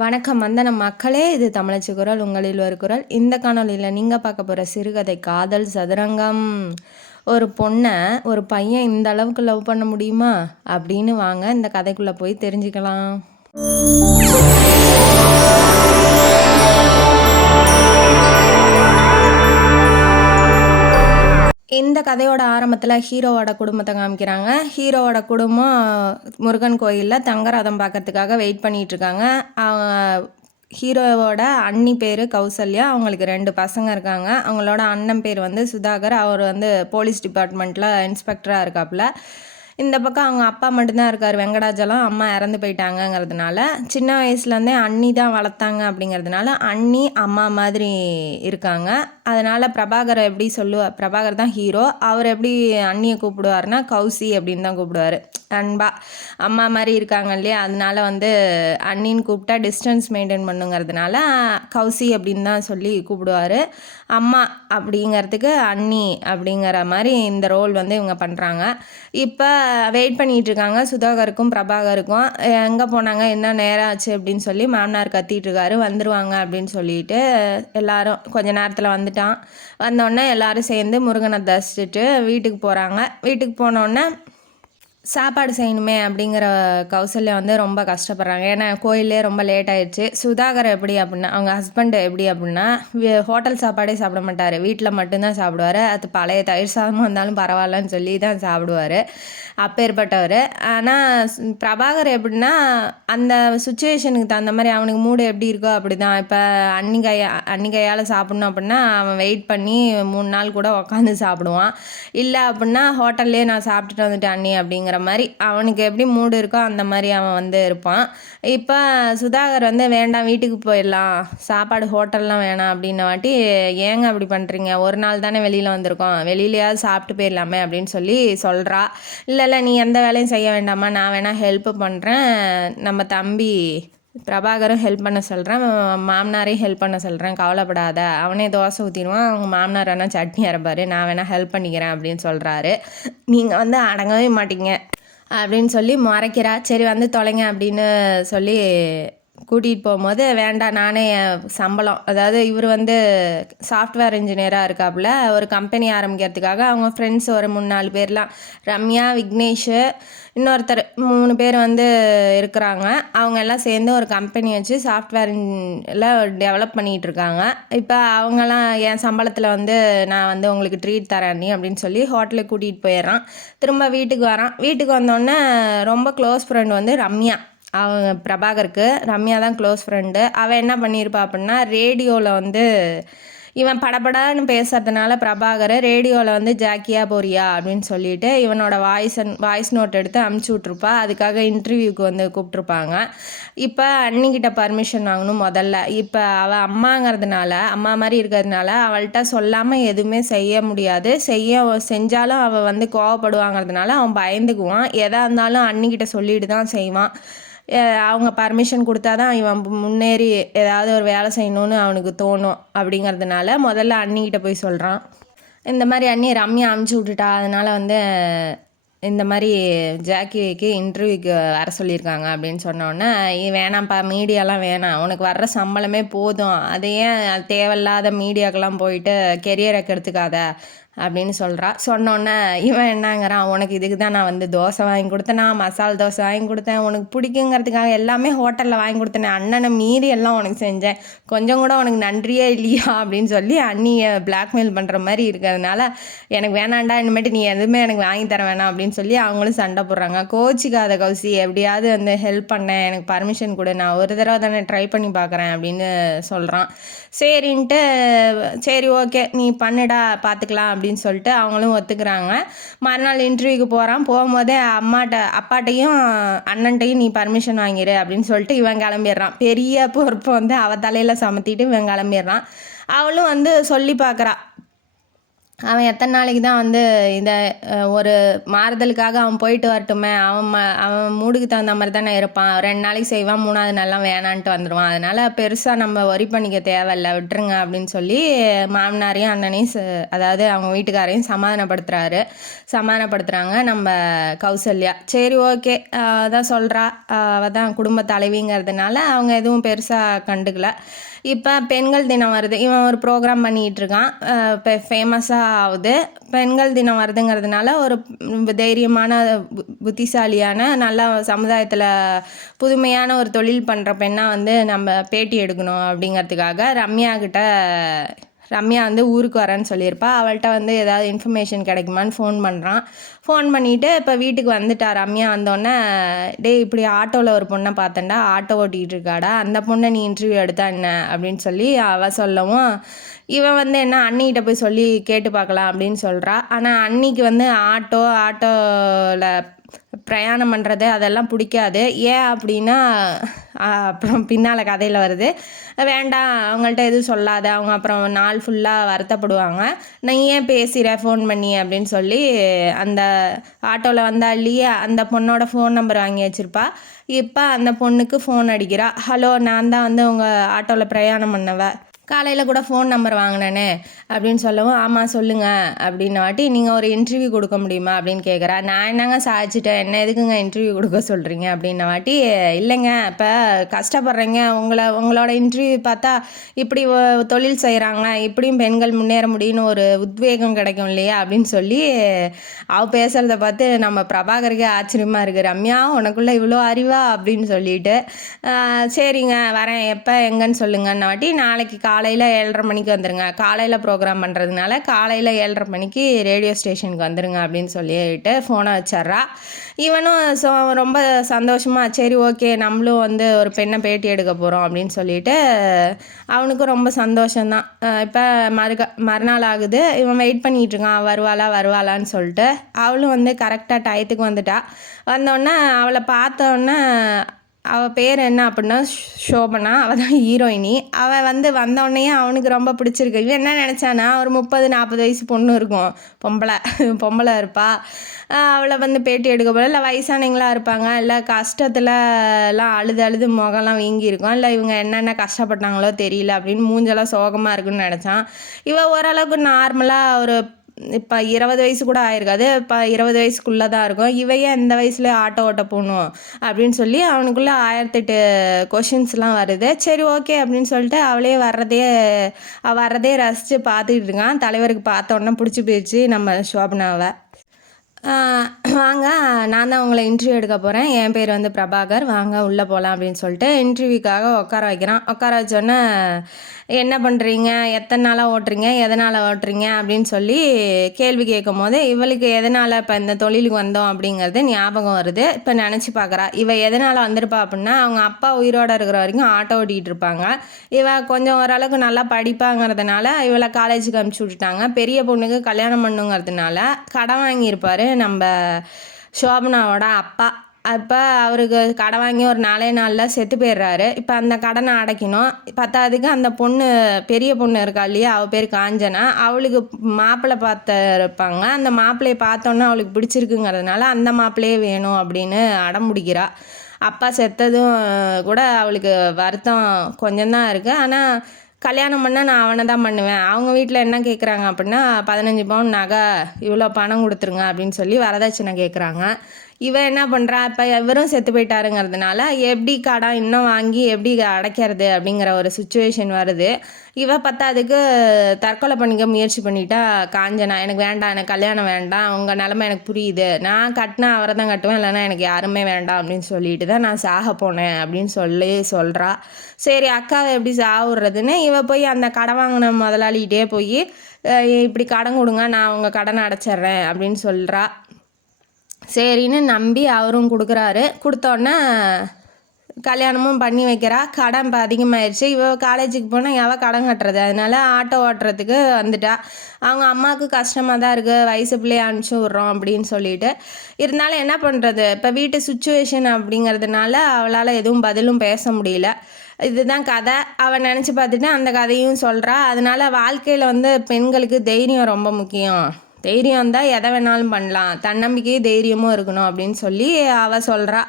வணக்கம் வந்தனம் மக்களே, இது தமிழச்சி குரல், உங்களில் ஒரு குரல். இந்த காணொலியில் நீங்கள் பார்க்க போகிற சிறுகதை காதல் சதுரங்கம். ஒரு பொண்ணை ஒரு பையன் இந்த அளவுக்கு லவ் பண்ண முடியுமா அப்படின்னு வாங்க இந்த கதைக்குள்ளே போய் தெரிஞ்சுக்கலாம். இந்த கதையோட ஆரம்பத்தில் ஹீரோவோட குடும்பத்தை காமிக்கிறாங்க. ஹீரோவோட குடும்பம் முருகன் கோயிலில் தங்கரதம் பார்க்கறதுக்காக வெயிட் பண்ணிகிட்ருக்காங்க. ஹீரோவோட அண்ணி பேர் கௌசல்யா. அவங்களுக்கு 2 பசங்க இருக்காங்க. அவங்களோட அண்ணன் பேர் வந்து சுதாகர். அவர் வந்து போலீஸ் டிபார்ட்மெண்ட்டில் இன்ஸ்பெக்டராக இருக்காப்புல. இந்த பக்கம் அவங்க அப்பா மட்டும்தான் இருக்கார், வெங்கடாஜலம். அம்மா இறந்து போயிட்டாங்கங்கிறதுனால சின்ன வயசுலேருந்தே அண்ணி தான் வளர்த்தாங்க. அப்படிங்கிறதுனால அண்ணி அம்மா மாதிரி இருக்காங்க. அதனால் பிரபாகரை எப்படி பிரபாகர் தான் ஹீரோ. அவர் எப்படி அண்ணியை கூப்பிடுவார்னா கௌசி அப்படின்னு தான் கூப்பிடுவார். அன்பா அம்மா மாதிரி இருக்காங்க இல்லையா, அதனால வந்து அண்ணின்னு கூப்பிட்டா டிஸ்டன்ஸ் மெயின்டைன் பண்ணுங்கிறதுனால கௌசி அப்படின்னு தான் சொல்லி கூப்பிடுவார். அம்மா அப்படிங்கிறதுக்கு அண்ணி அப்படிங்கிற மாதிரி இந்த ரோல் வந்து இவங்க பண்ணுறாங்க. இப்போ வெயிட் பண்ணிகிட்ருக்காங்க சுதாகருக்கும் பிரபாகருக்கும். எங்கே போனாங்க, என்ன நேரம் ஆச்சு அப்படின்னு சொல்லி மாமனார் கத்திகிட்ருக்காரு. வந்துடுவாங்க அப்படின்னு சொல்லிட்டு எல்லாரும் கொஞ்ச நேரத்தில் வந்துட்டான். வந்தோடனே எல்லோரும் சேர்ந்து முருகனை தரிசிச்சுட்டு வீட்டுக்கு போகிறாங்க. வீட்டுக்கு போனோடனே சாப்பாடு செய்யணுமே அப்படிங்கிற கௌசல்யா வந்து ரொம்ப கஷ்டப்படுறாங்க. ஏன்னா கோயிலே ரொம்ப லேட் ஆயிடுச்சு. சுதாகர் எப்படி அப்படின்னா, அவங்க ஹஸ்பண்ட் எப்படி அப்படின்னா ஹோட்டல் சாப்பாடே சாப்பிட மாட்டார், வீட்டில் மட்டும்தான் சாப்பிடுவார். அது பழைய தயிர் சாதமாக இருந்தாலும் பரவாயில்லன்னு சொல்லி தான் சாப்பிடுவார், அப்பேற்பட்டவர். ஆனால் பிரபாகர் எப்படின்னா அந்த சுச்சுவேஷனுக்கு தகுந்த மாதிரி அவனுக்கு மூடு எப்படி இருக்கோ அப்படி தான். இப்போ அன்னி கையால் சாப்பிட்ணும் அப்படின்னா அவன் வெயிட் பண்ணி 3 நாள் கூட உட்காந்து சாப்பிடுவான். இல்லை அப்படின்னா ஹோட்டல்லே நான் சாப்பிட்டுட்டு வந்துட்டேன் அண்ணி அப்படிங்கிற மாதிரி அவனுக்கு எப்படி மூடு இருக்கோ அந்த மாதிரி அவன் வந்து இருப்பான். இப்போ சுதாகர் வந்து வேண்டாம் வீட்டுக்கு போயிடலாம், சாப்பாடு ஹோட்டல்லாம் வேணாம் அப்படின்ன வாட்டி, ஏங்க அப்படி பண்ணுறீங்க, ஒரு நாள் தானே வெளியில் வந்திருக்கோம், வெளியிலையாவது சாப்பிட்டு போயிடலாமே அப்படின்னு சொல்லி சொல்கிறா. இல்லை நீ எந்த வேலையும் செய்ய வேண்டாமா, நான் வேணால் ஹெல்ப் பண்ணுறேன், நம்ம தம்பி பிரபாகரும் ஹெல்ப் பண்ண சொல்கிறேன், மாமனாரையும் ஹெல்ப் பண்ண சொல்கிறேன், கவலைப்படாத, அவனே தோசை ஊற்றிடுவான், அவங்க மாமனார் வேணால் சட்னி அரைப்பார், நான் வேணால் ஹெல்ப் பண்ணிக்கிறேன் அப்படின்னு சொல்கிறாரு. நீங்கள் வந்து அடங்கவே மாட்டீங்க அப்படின்னு சொல்லி மறைக்கிறா. சரி வந்து தொலைங்க அப்படின்னு சொல்லி கூட்டிகிட்டு போகும்போது, வேண்டாம் நானே சம்பளம், அதாவது இவர் வந்து சாஃப்ட்வேர் இன்ஜினியராக இருக்காப்புல, ஒரு கம்பெனி ஆரம்பிக்கிறதுக்காக அவங்க ஃப்ரெண்ட்ஸ் ஒரு 3-4 பேர்லாம், ரம்யா, விக்னேஷ், இன்னொருத்தர் 3 பேர் வந்து இருக்கிறாங்க. அவங்க எல்லாம் சேர்ந்து ஒரு கம்பெனி வச்சு சாஃப்ட்வேர் எல்லாம் டெவலப் பண்ணிகிட்டு இருக்காங்க. இப்போ அவங்கெல்லாம் என் சம்பளத்தில் வந்து நான் வந்து உங்களுக்கு ட்ரீட் தரேன் அப்படின்னு சொல்லி ஹோட்டலுக்கு கூட்டிகிட்டு போயிடுறான். திரும்ப வீட்டுக்கு வரான். வீட்டுக்கு வந்தோடனே ரொம்ப க்ளோஸ் ஃப்ரெண்ட் வந்து ரம்யா. அவங்க பிரபாகருக்கு ரம்யா தான் க்ளோஸ் ஃப்ரெண்டு. அவள் என்ன பண்ணியிருப்பா அப்படின்னா, ரேடியோவில் வந்து இவன் படபடான்னு பேசுறதுனால பிரபாகர் ரேடியோவில் வந்து ஜாக்கியா போறியா அப்படின்னு சொல்லிட்டு இவனோட வாய்ஸ் நோட் எடுத்து அமுச்சு விட்ருப்பா. அதுக்காக இன்டர்வியூக்கு வந்து கூப்பிட்ருப்பாங்க. இப்போ அண்ணிக்கிட்ட பர்மிஷன் வாங்கணும் முதல்ல. இப்போ அவள் அம்மாங்கிறதுனால, அம்மா மாதிரி இருக்கிறதுனால அவள்கிட்ட சொல்லாமல் எதுவுமே செய்ய முடியாது. செஞ்சாலும் அவள் வந்து கோவப்படுவாங்கிறதுனால அவன் பயந்துக்குவான். எதாக இருந்தாலும் அண்ணிக்கிட்ட சொல்லிட்டு தான் செய்வான். அவங்க பர்மிஷன் கொடுத்தா தான் இவன் முன்னேறி ஏதாவது ஒரு வேலை செய்யணும்னு அவனுக்கு தோணும். அப்படிங்கிறதுனால முதல்ல அண்ணிக்கிட்ட போய் சொல்கிறான். இந்த மாதிரி அண்ணி ரம்யா அமுச்சு விட்டுட்டா, அதனால் வந்து இந்த மாதிரி ஜாக்கிக்கு இன்டர்வியூக்கு வர சொல்லியிருக்காங்க அப்படின்னு சொன்னோன்னே, வேணாம்ப்பா மீடியாலாம் வேணாம், உனக்கு வர்ற சம்பளமே போதும், அதையே தேவையில்லாத மீடியாக்கெல்லாம் போயிட்டு கெரியரை கெடுத்துக்காத அப்படின்னு சொல்கிறா. சொன்னோன்னே இவன் என்னங்கிறான், உனக்கு இதுக்கு தான் நான் வந்து தோசை வாங்கி கொடுத்தேன், நான் மசால் தோசை வாங்கி கொடுத்தேன், உனக்கு பிடிக்குங்கிறதுக்காக எல்லாமே ஹோட்டலில் வாங்கி கொடுத்தேன், அண்ணனை மீறி எல்லாம் உனக்கு செஞ்சேன், கொஞ்சம் கூட உனக்கு நன்றியே இல்லையா அப்படின்னு சொல்லி அண்ணியை பிளாக்மெயில் பண்ணுற மாதிரி இருக்கிறதுனால, எனக்கு வேணாண்டா, இனிமேட்டு நீ எதுவுமே எனக்கு வாங்கி தர வேணாம் அப்படின்னு சொல்லி அவங்களும் சண்டை போடுறாங்க. கோச்சிக்காத கௌசி, எப்படியாவது வந்து ஹெல்ப் பண்ணேன், எனக்கு பர்மிஷன் கொடு, நான் ஒரு தடவை தானே ட்ரை பண்ணி பார்க்குறேன் அப்படின்னு சொல்கிறான். சரின்ட்டு சரி ஓகே நீ பண்ணுடா பார்த்துக்கலாம் அப்படின்னு சொல்லிட்டு அவங்களும் ஒத்துக்கிறாங்க. மறுநாள் இன்டர்வியூக்கு போகிறான். போகும்போதே அப்பாட்டையும் அண்ணன்ட்டையும் நீ பர்மிஷன் வாங்கிடு அப்படின்னு சொல்லிட்டு இவன் கிளம்பிடுறான். பெரிய பொறுப்பை வந்து அவள் தலையில் சமத்திட்டு இவன் கிளம்பிடுறான். அவளும் வந்து சொல்லி பார்க்குறா, அவன் எத்தனை நாளைக்கு தான் வந்து இந்த ஒரு மாறுதலுக்காக அவன் போயிட்டு வரட்டுமே, அவன் மூடுக்கு தகுந்த மாதிரி தானே இருப்பான். 2 நாளைக்கு செய்வான், 3வது நாள்லாம் வேணான்ட்டு வந்துடுவான். அதனால் பெருசாக நம்ம ஒரி பண்ணிக்க தேவையில்ல, விட்டுருங்க அப்படின்னு சொல்லி மாமனாரையும் அண்ணனையும் அதாவது அவங்க வீட்டுக்காரையும் சமாதானப்படுத்துகிறாங்க நம்ம கௌசல்யா. சரி ஓகே, அதான் சொல்கிறா, அவள் தான் குடும்ப தலைவிங்கிறதுனால அவங்க எதுவும் பெருசாக கண்டுக்கல. இப்போ பெண்கள் தினம் வருது, இவன் ஒரு ப்ரோக்ராம் பண்ணிகிட்டு இருக்கான், இப்போ ஃபேமஸாக ஆகுது. பெண்கள் தினம் வருதுங்கிறதுனால ஒரு தைரியமான புத்திசாலியான நல்ல சமுதாயத்தில் புதுமையான ஒரு தொழில் பண்ணுற பெண்ணாக வந்து நம்ம பேட்டி எடுக்கணும் அப்படிங்கிறதுக்காக ரம்யா வந்து ஊருக்கு வரேன்னு சொல்லியிருப்பா. அவள்கிட்ட வந்து ஏதாவது இன்ஃபர்மேஷன் கிடைக்குமான்னு ஃபோன் பண்ணிவிட்டு இப்போ வீட்டுக்கு வந்துட்டா. ரம்யா வந்தோடனே, இப்படி ஆட்டோவில் ஒரு பொண்ணை பார்த்தேன்டா, ஆட்டோ ஓட்டிகிட்டு இருக்காடா, அந்த பொண்ணை நீ இன்டர்வியூ எடுத்தா என்ன அப்படின்னு சொல்லி அவள் சொல்லவும், இவன் வந்து என்ன அண்ணிக்கிட்ட போய் சொல்லி கேட்டு பார்க்கலாம் அப்படின்னு சொல்கிறா. ஆனால் அன்னிக்கு வந்து ஆட்டோவில் பிரயாணம் பண்ணுறது அதெல்லாம் பிடிக்காது. ஏன் அப்படின்னா, அப்புறம் பின்னால் கதையில் வருது, வேண்டாம் அவங்கள்ட்ட எதுவும் சொல்லாத, அவங்க அப்புறம் நாள் ஃபுல்லாக வருத்தப்படுவாங்க, நான் ஏன் பேசுகிற ஃபோன் பண்ணி அப்படின்னு சொல்லி அந்த ஆட்டோவில் வந்தாலேயே அந்த பொண்ணோட ஃபோன் நம்பர் வாங்கி வச்சுருப்பா. இப்போ அந்த பொண்ணுக்கு ஃபோன் அடிக்கிறா. ஹலோ, நான் தான் வந்து உங்கள் ஆட்டோவில் பிரயாணம் பண்ணவ, காலையில் கூட ஃபோன் நம்பர் வாங்கினேனே அப்படின்னு சொல்லவும், ஆமாம் சொல்லுங்கள் அப்படின்ன வாட்டி, நீங்கள் ஒரு இன்டர்வியூ கொடுக்க முடியுமா அப்படின்னு கேட்குறா. நான் என்னங்க சாதிச்சிட்டேன், என்ன எதுக்குங்க இன்டர்வியூ கொடுக்க சொல்கிறீங்க அப்படின்ன வாட்டி, இல்லைங்க இப்போ கஷ்டப்படுறீங்க, உங்களோட இன்டர்வியூ பார்த்தா இப்படி தொழில் செய்கிறாங்க, இப்படியும் பெண்கள் முன்னேற முடியும்னு ஒரு உத்வேகம் கிடைக்கும் இல்லையா அப்படின்னு சொல்லி அவள் பேசுகிறத பார்த்து நம்ம பிரபாகருக்கே ஆச்சரியமாக இருக்குது. ரம்யா, உனக்குள்ளே இவ்வளோ அறிவா அப்படின்னு சொல்லிட்டு, சரிங்க வரேன், எப்போ எங்கன்னு சொல்லுங்கன்னு வாட்டி, நாளைக்கு காலையில் 7:30 மணிக்கு வந்துடுங்க, காலையில் ப்ரோக்ராம் பண்ணுறதுனால காலையில் 7:30 மணிக்கு ரேடியோ ஸ்டேஷனுக்கு வந்துடுங்க அப்படின்னு சொல்லிட்டு ஃபோனை வச்சிட்றா. இவனும் ரொம்ப சந்தோஷமாக, சரி ஓகே நம்மளும் வந்து ஒரு பெண்ணை பேட்டி எடுக்க போகிறோம் அப்படின்னு சொல்லிட்டு அவனுக்கும் ரொம்ப சந்தோஷம்தான். இப்போ மறுநாள் ஆகுது, இவன் வெயிட் பண்ணிகிட்டு இருக்கான், வருவாளான்னு சொல்லிட்டு. அவளும் வந்து கரெக்டாக டயத்துக்கு வந்துட்டா. வந்தோடனே அவளை பார்த்தோன்னே, அவள் பேர் என்ன அப்படின்னா ஷோபனா, அவள் தான் ஹீரோயினி. அவள் வந்து வந்தோடனே அவனுக்கு ரொம்ப பிடிச்சிருக்கு. இவன் என்ன நினச்சானா, ஒரு 30-40 வயசு பொண்ணு இருக்கும், பொம்பளை இருப்பா, அவளை வந்து பேட்டி எடுக்க போல, இல்லை வயசானவங்களாக இருப்பாங்க, இல்லை கஷ்டத்துலலாம் அழுது முகம்லாம் வீங்கியிருக்கும், இல்லை இவங்க என்னென்ன கஷ்டப்பட்டாங்களோ தெரியல அப்படின்னு மூஞ்செல்லாம் சோகமாக இருக்குன்னு நினச்சான். இவள் ஓரளவுக்கு நார்மலாக ஒரு இப்போ 20 வயசு கூட ஆயிருக்காது, இப்போ 20 வயசுக்குள்ளே தான் இருக்கும். இவையே இந்த வயசுல ஆட்டோ ஓட்ட போகணும் அப்படின்னு சொல்லி அவனுக்குள்ளே 1008 கொஷின்ஸ்லாம் வருது. சரி ஓகே அப்படின்னு சொல்லிட்டு அவளே வர்றதே ரசித்து பார்த்துக்கிட்டு இருக்கான். தலைவருக்கு பார்த்த உடனே பிடிச்சி போயிடுச்சு நம்ம ஷோபனாவை. வாங்க, நான் தான் உங்களை இன்டர்வியூ எடுக்க போகிறேன், என் பேர் வந்து பிரபாகர், வாங்க உள்ளே போகலாம் அப்படின்னு சொல்லிட்டு இன்டர்வியூக்காக உட்கார வைக்கிறான். உட்கார வச்சோன்னே, என்ன பண்ணுறீங்க, எத்தனை நாளாக ஓட்டுறீங்க, எதனால் ஓட்டுறீங்க அப்படின்னு சொல்லி கேள்வி கேட்கும் போது, இவளுக்கு எதனால் இப்போ இந்த தொழிலுக்கு வந்தோம் அப்படிங்கிறது ஞாபகம் வருது. இப்போ நினச்சி பார்க்குறா, இவள் எதனால் வந்திருப்பா அப்படின்னா, அவங்க அப்பா உயிரோடு இருக்கிற வரைக்கும் ஆட்டோ ஓட்டிகிட்டு இருப்பாங்க. இவள் கொஞ்சம் ஓரளவுக்கு நல்லா படிப்பாங்கிறதுனால இவளை காலேஜுக்கு அனுப்பிச்சி விட்டுட்டாங்க. பெரிய பொண்ணுக்கு கல்யாணம் பண்ணுங்கிறதுனால கடன் வாங்கியிருப்பார் நம்ம ஷோபனாவோட அப்பா. அப்போ அவருக்கு கடன் வாங்கி ஒரு 4 நாளில் செத்து போயிடுறாரு. இப்போ அந்த கடனை அடைக்கணும். பத்தாவதுக்கு அந்த பொண்ணு, பெரிய பொண்ணு இருக்கா இல்லையா, அவள் பேர் காஞ்சனா, அவளுக்கு மாப்பிள்ளை பார்த்துருப்பாங்க. அந்த மாப்பிள்ளையை பார்த்தோன்னா அவளுக்கு பிடிச்சிருக்குங்கிறதுனால அந்த மாப்பிள்ளையே வேணும் அப்படின்னு அடம் பிடிக்கிறா. அப்பா செத்ததும் கூட அவளுக்கு வருத்தம் கொஞ்சம்தான் இருக்குது. ஆனால் கல்யாணம் பண்ணால் நான் அவனை தான் பண்ணுவேன். அவங்க வீட்டில் என்ன கேட்குறாங்க அப்படின்னா, 15 பவுன் நகை, இவ்வளோ பணம் கொடுத்துருங்க அப்படின்னு சொல்லி வரதட்சணை கேட்குறாங்க. இவன் என்ன பண்ணுறா, இப்போ இவரும் செத்து போயிட்டாருங்கிறதுனால எப்படி கடன் இன்னும் வாங்கி எப்படி அடைக்கிறது அப்படிங்கிற ஒரு சுச்சுவேஷன் வருது. இவ பத்தாதுக்கு தற்கொலை பண்ணிக்க முயற்சி பண்ணிட்டா காஞ்சனா. எனக்கு வேண்டாம், எனக்கு கல்யாணம் வேண்டாம், உங்கள் நிலமை எனக்கு புரியுது, நான் கட்டினா அவரை தான் கட்டுவேன், இல்லைன்னா எனக்கு யாருமே வேண்டாம் அப்படின்னு சொல்லிட்டு தான் நான் சாக போனேன் அப்படின்னு சொல்கிறா. சரி அக்காவை எப்படி சாவுறதுன்னு இவ போய் அந்த கடன் வாங்கின முதலாளிகிட்டே போய், இப்படி கடன் கொடுங்க, நான் உங்கள் கடனை அடைச்சிட்றேன் அப்படின்னு சொல்கிறா. சரின்னு நம்பி அவரும் கொடுக்குறாரு. கொடுத்தோன்னே கல்யாணமும் பண்ணி வைக்கிறா. கடன் இப்போ அதிகமாகிடுச்சு. காலேஜுக்கு போனால் கடன் கட்டுறது, அதனால ஆட்டோ ஓட்டுறதுக்கு வந்துட்டா. அவங்க அம்மாவுக்கு கஷ்டமாக தான் இருக்குது, வயசு பிள்ளையை அனுப்பிச்சி விட்றோம் அப்படின்னு சொல்லிட்டு. இருந்தாலும் என்ன பண்ணுறது, இப்போ வீட்டு சுச்சுவேஷன் அப்படிங்கிறதுனால அவளால் எதுவும் பதிலும் பேச முடியல. இதுதான் கதை. அவள் நினச்சி பார்த்துட்டு அந்த கதையும் சொல்கிறா. அதனால வாழ்க்கையில் வந்து பெண்களுக்கு தைரியம் ரொம்ப முக்கியம். தைரியம் தான் எதை வேணாலும் பண்ணலாம், தன்னம்பிக்கை தைரியமும் இருக்கணும் அப்படின்னு சொல்லி அவள் சொல்கிறா.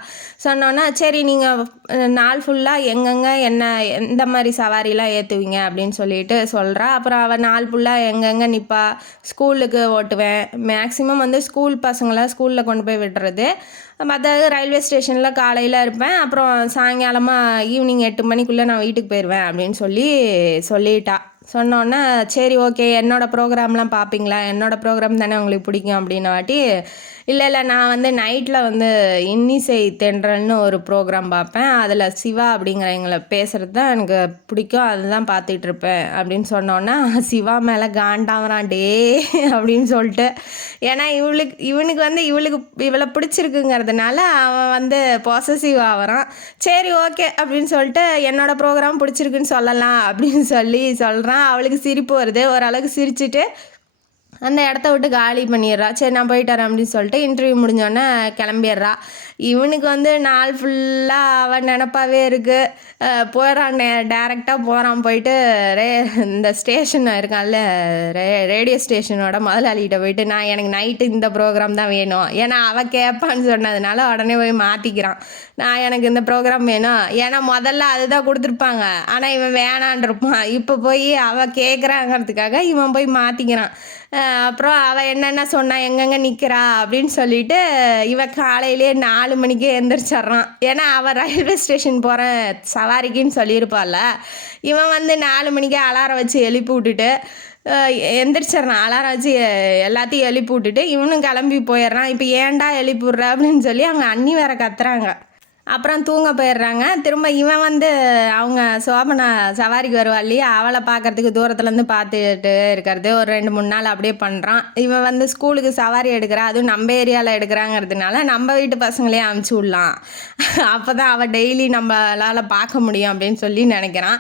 சொன்னோன்னா சரி நீங்கள் நாள் ஃபுல்லாக எங்கெங்கே என்ன எந்த மாதிரி சவாரிலாம் ஏற்றுவீங்க அப்படின்னு சொல்லிட்டு சொல்கிறா. அப்புறம் அவள் நாள் ஃபுல்லாக எங்கெங்கே நிற்பா. ஸ்கூலுக்கு ஓட்டுவேன், மேக்ஸிமம் வந்து ஸ்கூல் பசங்களை ஸ்கூலில் கொண்டு போய் விடுறது, மற்றது ரயில்வே ஸ்டேஷனில் காலையில் இருப்பேன், அப்புறம் சாயங்காலமாக ஈவினிங் 8 மணிக்குள்ளே நான் வீட்டுக்கு போயிடுவேன் அப்படின்னு சொல்லிட்டா. சொன்னோன்னே சரி ஓகே, என்னோடய ப்ரோக்ராம்லாம் பார்ப்பீங்களா, என்னோடய ப்ரோக்ராம் தானே உங்களுக்கு பிடிக்கும் அப்படின்ன வாட்டி இல்லை நான் வந்து நைட்டில் வந்து இன்னிசை தென்றல்னு ஒரு ப்ரோக்ராம் பார்ப்பேன், அதில் சிவா அப்படிங்கிறவங்கள பேசுகிறது தான் எனக்கு பிடிக்கும், அதுதான் பார்த்துட்ருப்பேன் அப்படின்னு சொன்னோன்னா சிவா மேலே காண்டாவறான் டே அப்படின்னு சொல்லிட்டு. ஏன்னா இவனுக்கு வந்து இவளை பிடிச்சிருக்குங்கிறதுனால அவன் வந்து பொசசிவ் ஆகிறான். சரி ஓகே அப்படின்னு சொல்லிட்டு என்னோடய ப்ரோக்ராம் பிடிச்சிருக்குன்னு சொல்லலாம் அப்படின்னு சொல்கிறான். அவளுக்கு சிரிப்பு வருது. ஓரளவுக்கு சிரிச்சுட்டு அந்த இடத்த விட்டு காலி பண்ணிடுறா. சரி நான் போயிட்டு வரேன் அப்படின்னு சொல்லிட்டு இன்டர்வியூ முடிஞ்சோடனே கிளம்பிடுறா. இவனுக்கு வந்து நாள் ஃபுல்லாக அவன் நினப்பாவே இருக்குது. போகிறான், டேரெக்டாக போகிறான். போயிட்டு இந்த ஸ்டேஷன் இருக்கான்ல, ரேடியோ ஸ்டேஷனோட முதலாளிகிட்ட போயிட்டு நான் எனக்கு நைட்டு இந்த ப்ரோக்ராம் தான் வேணும், ஏன்னா அவள் கேட்பான்னு சொன்னதுனால உடனே போய் மாற்றிக்கிறான். நான் எனக்கு இந்த ப்ரோக்ராம் வேணும், ஏன்னா முதல்ல அதுதான் கொடுத்துருப்பாங்க, ஆனால் இவன் வேணான் இருப்பான். இப்போ போய் அவள் கேட்குறாங்கிறதுக்காக இவன் போய் மாற்றிக்கிறான். அப்புறம் அவள் என்னென்ன சொன்னா, எங்கெங்கே நிற்கிறா அப்படின்னு சொல்லிட்டு இவன் காலையிலே 4 மணிக்கே எந்திரிச்சிட்றான். ஏன்னா அவள் ரயில்வே ஸ்டேஷன் போகிறேன் சவாரிக்குன்னு சொல்லியிருப்பாள்ல. இவன் வந்து 4 மணிக்கே அலாரம் வச்சு எழுப்பி விட்டுட்டு எந்திரிச்சிட்றான். அலாரம் வச்சு எல்லாத்தையும் எழுப்பி விட்டுட்டு இவனும் கிளம்பி போயிடுறான். இப்போ ஏன்டா எழுப்பி விட்ற அப்படின்னு சொல்லி அவங்க அண்ணி வேற கத்துறாங்க. அப்புறம் தூங்க போயிடுறாங்க. திரும்ப இவன் வந்து அவங்க சோபனா சவாரிக்கு வருவா இல்லையா, அவளை பார்க்கறதுக்கு தூரத்துலேருந்து பார்த்துட்டு இருக்கிறது ஒரு 2-3 நாள் அப்படியே பண்ணுறான். இவன் வந்து ஸ்கூலுக்கு சவாரி எடுக்கிறா, அதுவும் நம்ம ஏரியாவில் எடுக்கிறாங்கிறதுனால நம்ம வீட்டு பசங்களே அமுச்சு விடலாம், அப்போ தான் அவள் டெய்லி நம்மளால் பார்க்க முடியும் அப்படின்னு சொல்லி நினைக்கிறான்.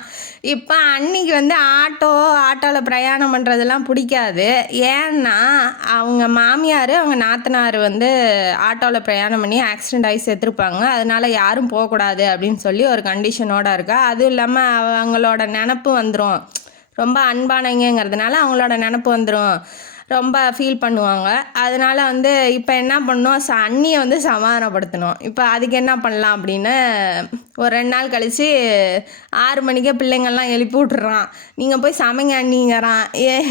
இப்போ அன்னைக்கு வந்து ஆட்டோவில் பிரயாணம் பண்ணுறதெல்லாம் பிடிக்காது. ஏன்னா அவங்க மாமியார் அவங்க நாத்தனார் வந்து ஆட்டோவில் பிரயாணம் பண்ணி ஆக்சிடெண்ட் ஆகி செத்துருப்பாங்க. அதனால யாரும் போகக்கூடாது அப்படின்னு சொல்லி ஒரு கண்டிஷனோட இருக்கா. அதுவும் இல்லாமல் அவங்களோட நினப்பு வந்துடும், ரொம்ப அன்பானவங்கிறதுனால அவங்களோட நினப்பு வந்துடும், ரொம்ப ஃபீல் பண்ணுவாங்க. அதனால் வந்து இப்போ என்ன பண்ணோம், அண்ணியை வந்து சமாதானப்படுத்தணும். இப்போ அதுக்கு என்ன பண்ணலாம் அப்படின்னு ஒரு 2 நாள் கழித்து 6 மணிக்கே பிள்ளைங்கள்லாம் எழுப்பி விட்டுறான். நீங்கள் போய் சமைங்க அண்ணிங்கிறான்.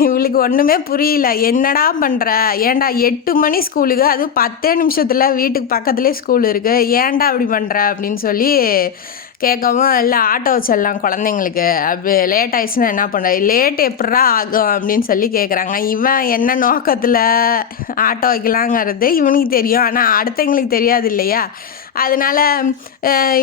இவளுக்கு ஒன்றுமே புரியல, என்னடா பண்ணுற, ஏன்டா 8 மணி ஸ்கூலுக்கு, அதுவும் 10 நிமிஷத்தில் வீட்டுக்கு பக்கத்துலேயே ஸ்கூல் இருக்குது, ஏன்டா அப்படி பண்ணுற அப்படின்னு சொல்லி கேட்கவும், இல்லை ஆட்டோ வச்சிடலாம் குழந்தைங்களுக்கு, அப்படி லேட் ஆயிடுச்சுன்னா என்ன பண்ணுற, லேட் எப்படா ஆகும் அப்படின்னு சொல்லி கேட்குறாங்க. இவன் என்ன நோக்கத்தில் ஆட்டோ வைக்கலாங்கிறது இவனுக்கு தெரியும், ஆனால் அடுத்தவங்களுக்கு தெரியாது இல்லையா. அதனால்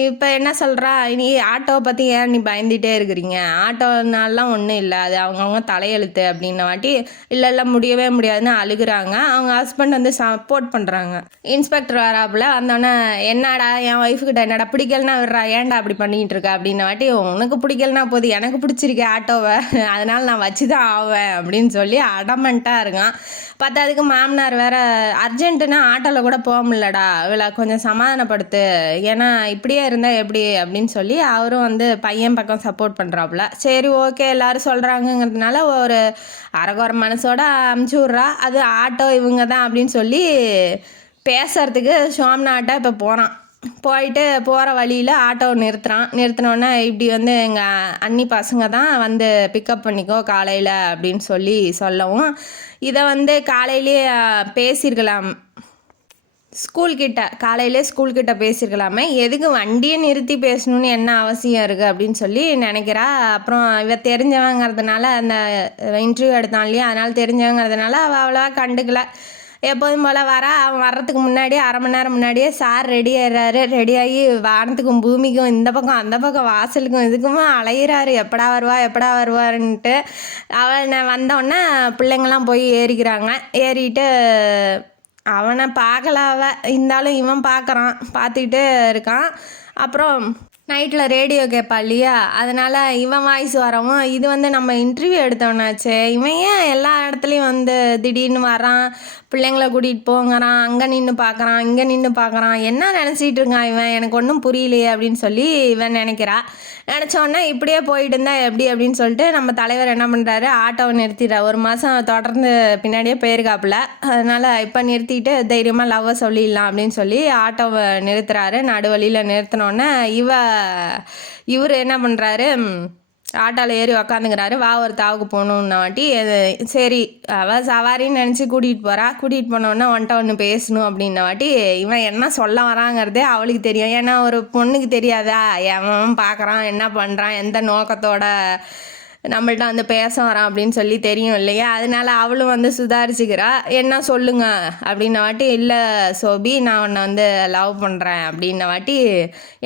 இப்போ என்ன சொல்கிறா, இனி ஆட்டோவை பற்றி ஏன் நீ பயந்துகிட்டே இருக்கிறீங்க, ஆட்டோனாலாம் ஒன்றும் இல்லை, அது அவங்கவுங்க தலையெழுத்து அப்படின்ன வாட்டி இல்லை முடியவே முடியாதுன்னு அழுகுறாங்க. அவங்க ஹஸ்பண்ட் வந்து சப்போர்ட் பண்ணுறாங்க. இன்ஸ்பெக்டர் வராப்புல வந்தோடனே என்னடா என் ஒய்ஃபுக்கிட்ட என்னடா பிடிக்கலனா விடுறா, ஏன்டா அப்படி பண்ணிக்கிட்டு இருக்கா அப்படின்ன வாட்டி, உனக்கு பிடிக்கலனா போது எனக்கு பிடிச்சிருக்கேன் ஆட்டோவை, அதனால் நான் வச்சு தான் ஆவேன் அப்படின்னு சொல்லி அடமெண்ட்டாக இருக்கான். பார்த்ததுக்கு மாமனார் வேற அர்ஜென்ட்டுனா ஆட்டோவில் கூட போக முடியலடா, இவளை கொஞ்சம் சமாதானப்படுத்து, ஏன்னா இப்படியே இருந்தால் எப்படி அப்படின்னு சொல்லி அவரும் வந்து பையன் பக்கம் சப்போர்ட் பண்ணுறாப்புல. சரி ஓகே எல்லாரும் சொல்கிறாங்கங்கிறதுனால ஒரு அரைகுறை மனசோட அமுச்சு விட்றா. அது ஆட்டோ இவங்க தான் அப்படின்னு சொல்லி பேசுறதுக்கு சோம்நாட்டை இப்போ போகிறான். போயிட்டு போகிற வழியில் ஆட்டோவை நிறுத்தினோன்னே இப்படி வந்து எங்கள் அண்ணி பசங்க தான் வந்து பிக்கப் பண்ணிக்கோ காலையில் அப்படின்னு சொல்லவும், இதை வந்து காலையிலேயே பேசியிருக்கலாம், காலையிலே ஸ்கூல்கிட்ட பேசியிருக்கலாமே, எதுக்கு வண்டியை நிறுத்தி பேசணுன்னு என்ன அவசியம் இருக்குது அப்படின்னு சொல்லி நினைக்கிறா. அப்புறம் இவ தெரிஞ்சவங்கிறதுனால அந்த இன்டர்வியூ எடுத்தான் இல்லையா, அதனால் தெரிஞ்சவங்கிறதுனால அவள் அவ்வளோவா கண்டுக்கல. எப்போதும் போல் அவன் வர்றதுக்கு முன்னாடி 1/2 மணி நேரம் முன்னாடியே சார் ரெடி ஆயிடுறாரு. ரெடியாகி வானத்துக்கும் பூமிக்கும் இந்த பக்கம் அந்த பக்கம் வாசலுக்கும் இதுக்குமா அலையிறாரு, எப்படா வருவாருன்ட்டு. அவன் வந்தோடனே பிள்ளைங்கள்லாம் போய் ஏறிக்கிறாங்க. ஏறிட்டு அவனை பார்க்கல, இருந்தாலும் இவன் பார்த்துக்கிட்டே இருக்கான். அப்புறம் நைட்டில் ரேடியோ கேட்பா இல்லையா, அதனால் இவன் வாய்ஸ் வரவும், இது வந்து நம்ம இன்டர்வியூ எடுத்தவனாச்சே, இவன் ஏன் எல்லா இடத்துலையும் வந்து திடீர்னு வரான், பிள்ளைங்கள கூட்டிகிட்டு போங்கிறான், அங்கே நின்று பார்க்குறான், இங்கே நின்று பார்க்குறான், என்ன நினச்சிட்டு இருக்கான் இவன், எனக்கு ஒன்றும் புரியலையே அப்படின்னு சொல்லி இவன் நினைக்கிறா. நினச்சோடனே இப்படியே போயிட்டு இருந்தா எப்படி அப்படின்னு சொல்லிட்டு நம்ம தலைவர் என்ன பண்ணுறாரு, ஆட்டோவை நிறுத்திடுறா. 1 மாதம் தொடர்ந்து பின்னாடியே போயிருக்காப்புல, அதனால் இப்போ நிறுத்திட்டு தைரியமாக லவ்வை சொல்லிடலாம் அப்படின்னு சொல்லி ஆட்டோவை நிறுத்துறாரு. நடுவழியில் நிறுத்தினோடனே இவர் என்ன பண்ணுறாரு, ஆட்டோவில் ஏறி உக்காந்துக்கிறாரு. வா ஒரு தாவுக்கு போகணுன்னா வாட்டி சரி அவள் சவாரின்னு நினச்சி கூட்டிகிட்டு போனோன்னா ஒன்று பேசணும் அப்படின்ன வாட்டி இவன் என்ன சொல்ல வராங்கிறதே அவளுக்கு தெரியும். ஏன்னா ஒரு பொண்ணுக்கு தெரியாதா எவன் பார்க்குறான், என்ன பண்ணுறான், எந்த நோக்கத்தோட நம்மள்ட்ட வந்து பேச வரான் அப்படின்னு சொல்லி தெரியும் இல்லையா. அதனால அவளும் வந்து சுதாரிச்சுக்கிறா. என்ன சொல்லுங்க அப்படின்ன வாட்டி, இல்லை சோபி நான் உன்னை வந்து லவ் பண்ணுறேன் அப்படின்ன வாட்டி,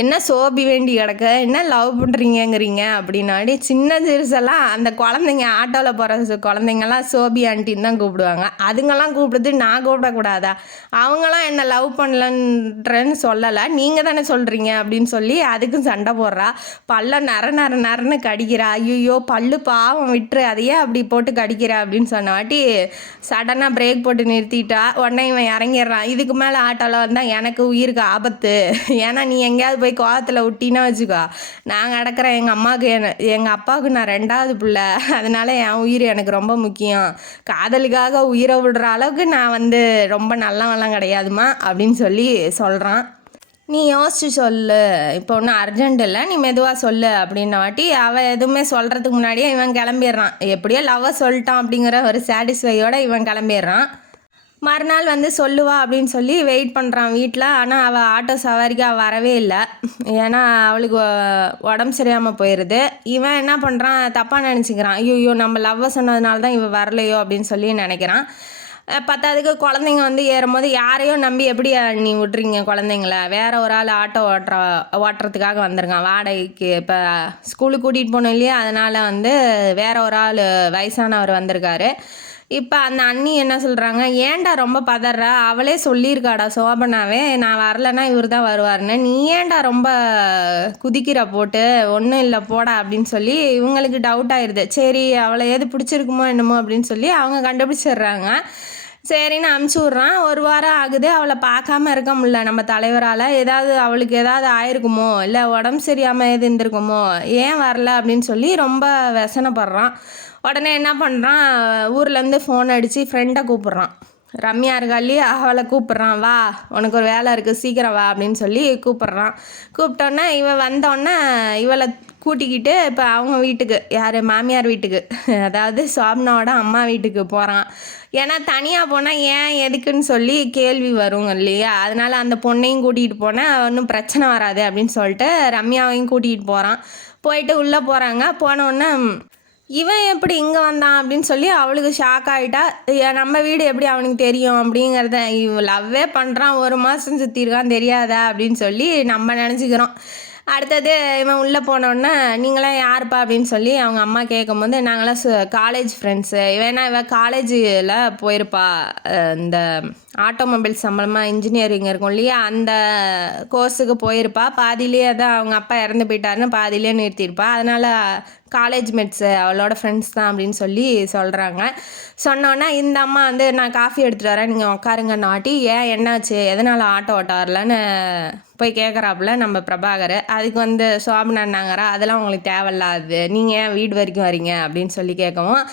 என்ன சோபி வேண்டி கிடக்க, என்ன லவ் பண்ணுறீங்கிறீங்க அப்படின்ன வாட்டி, சின்ன சிறுசெல்லாம் அந்த குழந்தைங்க ஆட்டோவில் போகிற குழந்தைங்கள்லாம் சோபி ஆண்டின்னு தான் கூப்பிடுவாங்க. அதுங்கெல்லாம் கூப்பிடுது, நான் கூப்பிடக்கூடாதா, அவங்களாம் என்ன லவ் பண்ணலன்றன்னு சொல்லலை, நீங்கள் தானே சொல்கிறீங்க அப்படின்னு சொல்லி அதுக்கும் சண்டை போடுறா. பல்ல நரன்னு கடிக்கிறா. ஐயோ பல்லு பாவம் விட்டுரு, அதையே அப்படி போட்டு கடிக்கிற அப்படின்னு சொன்ன வாட்டி சடனாக பிரேக் போட்டு நிறுத்திட்டா. உடனே இவன் இறங்கிடுறான். இதுக்கு மேலே ஆட்டோவில் வந்தால் எனக்கு உயிருக்கு ஆபத்து, ஏன்னா நீ எங்கேயாவது போய் கோவத்தில் விட்டினா வச்சுக்கோ, நான் கிடக்கிறேன், எங்கள் அப்பாவுக்கு நான் 2வது பிள்ளை, அதனால என் உயிர் எனக்கு ரொம்ப முக்கியம், காதலுக்காக உயிரை விடுற அளவுக்கு நான் வந்து ரொம்ப நல்லவெல்லாம் கிடையாதுமா அப்படின்னு சொல்லி சொல்கிறான். நீ யோசிச்சு சொல்லு, இப்போ ஒன்றும் அர்ஜென்ட் இல்லை, நீ மெதுவாக சொல்லு அப்படின்ன வாட்டி அவள் எதுவுமே சொல்கிறதுக்கு முன்னாடியே இவன் கிளம்பிடுறான். எப்படியோ லவ்வை சொல்லிட்டான் அப்படிங்கிற ஒரு சாட்டிஸ்ஃபையோட இவன் கிளம்பிடுறான். மறுநாள் வந்து சொல்லுவா அப்படின்னு சொல்லி வெயிட் பண்ணுறான் வீட்டில். ஆனால் அவள் ஆட்டோ சவாரிக்கு அவள் வரவே இல்லை. ஏன்னா அவளுக்கு உடம்பு சரியாமல் போயிடுது. இவன் என்ன பண்ணுறான், தப்பாக நினச்சிக்கிறான். ஐயோ நம்ம லவ்வை சொன்னதுனால தான் இவன் வரலையோ அப்படின்னு சொல்லி நினைக்கிறான். பத்தாவதுக்கு குழந்தைங்க வந்து ஏறும்போது யாரையும் நம்பி எப்படி நீ விட்றீங்க குழந்தைங்கள, வேற ஒரு ஆள் ஆட்டோ ஓட்டுறதுக்காக வந்திருக்கான் வாடகைக்கு. இப்போ ஸ்கூலுக்கு கூட்டிகிட்டு போகணும் இல்லையா, அதனால் வந்து வேற ஒரு ஆள் வயசானவர் வந்திருக்காரு. இப்போ அந்த அண்ணி என்ன சொல்கிறாங்க, ஏன்டா ரொம்ப பதறா, அவளே சொல்லியிருக்காடா சோபனாவே நான் வரலைன்னா இவர் தான் வருவார்னு, நீ ஏன்டா ரொம்ப குதிக்கிற போட்டு, ஒன்றும் இல்லை போடா அப்படின்னு சொல்லி இவங்களுக்கு டவுட் ஆயிடுது. சரி அவளை எது பிடிச்சிருக்குமோ என்னமோ அப்படின்னு சொல்லி அவங்க கண்டுபிடிச்சிடுறாங்க. சரின்னு அமுச்சு விட்றான். 1 வாரம் ஆகுது, அவளை பார்க்காம இருக்க முடியல நம்ம தலைவரால். அவளுக்கு ஏதாவது ஆயிருக்குமோ, இல்லை உடம்பு சரியாமல் எது இருந்திருக்குமோ, ஏன் வரல அப்படின்னு சொல்லி ரொம்ப व्यசனப்படுறான். உடனே என்ன பண்ணுறான், ஊர்லேருந்து ஃபோன் அடித்து ஃப்ரெண்டை கூப்பிட்றான். ரம்யா இருக்காளி, அவளை கூப்பிட்றான். வா உனக்கு ஒரு வேலை இருக்குது சீக்கிரம் வா அப்படின்னு சொல்லி கூப்பிட்றான். கூப்பிட்டோன்னே இவன் வந்தோடனே இவளை கூட்டிக்கிட்டு இப்போ அவங்க வீட்டுக்கு, யார் மாமியார் வீட்டுக்கு, அதாவது சோபனாவோட அம்மா வீட்டுக்கு போகிறான். ஏன்னா தனியாக போனால் ஏன் எதுக்குன்னு சொல்லி கேள்வி வரும் இல்லையா, அதனால் அந்த பொண்ணையும் கூட்டிகிட்டு போனால் ஒன்றும் பிரச்சனை வராது அப்படின்னு சொல்லிட்டு ரம்யாவையும் கூட்டிகிட்டு போகிறான். போயிட்டு உள்ளே போகிறாங்க. போனோடனே இவன் எப்படி இங்கே வந்தான் அப்படின்னு சொல்லி அவளுக்கு ஷாக் ஆகிட்டா. நம்ம வீடு எப்படி அவனுக்கு தெரியும் அப்படிங்கிறத, இவன் லவ்வே பண்ணுறான், 1 மாதம் சுற்றிருக்கான் தெரியாதா அப்படின்னு சொல்லி நம்ம நினச்சிக்கிறோம். அடுத்தது இவன் உள்ளே போனோடனே நீங்களாம் யாருப்பா அப்படின்னு சொல்லி அவங்க அம்மா கேட்கும்போது, நாங்களாம் காலேஜ் ஃப்ரெண்ட்ஸு. இவன் காலேஜில் போயிருப்பா, இந்த ஆட்டோமொபைல் சம்பளமாக இன்ஜினியரிங் இருக்கும் இல்லையா, அந்த கோர்ஸுக்கு போயிருப்பா. பாதியிலே தான் அவங்க அப்பா இறந்து போயிட்டாருன்னு பாதியிலே நிறுத்தியிருப்பா. அதனால் காலேஜ் மேட்ஸு அவளோட ஃப்ரெண்ட்ஸ் தான் அப்படின்னு சொல்லி சொல்கிறாங்க. சொன்னோன்னா இந்த அம்மா வந்து நான் காஃபி எடுத்துகிட்டு வரேன், நீங்கள் உட்காருங்க நாட்டி, ஏன் என்னாச்சு, எதனால் ஆட்டோ ஓட்ட வரலன்னு போய் கேட்குறாப்புல நம்ம பிரபாகர். அதுக்கு வந்து சோபனான்னாங்கிறா, அதெல்லாம் உங்களுக்கு தேவையில்லாது, நீங்கள் ஏன் வீடு வரைக்கும் வரீங்க அப்படின்னு சொல்லி கேட்கவும்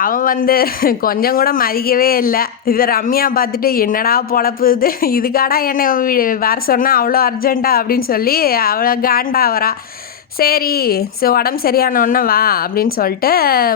அவன் வந்து கொஞ்சம் கூட மதிக்கவே இல்லை. இதை ரம்யா பார்த்துட்டு என்னடா பொழப்பு இதுக்காடா என்னை வர சொன்னால் அவ்வளோ அர்ஜென்ட்டா அப்படின்னு சொல்லி அவ்வளோ காண்டா வரா. சரி உடம்பு சரியானோடனே வா அப்படின்னு சொல்லிட்டு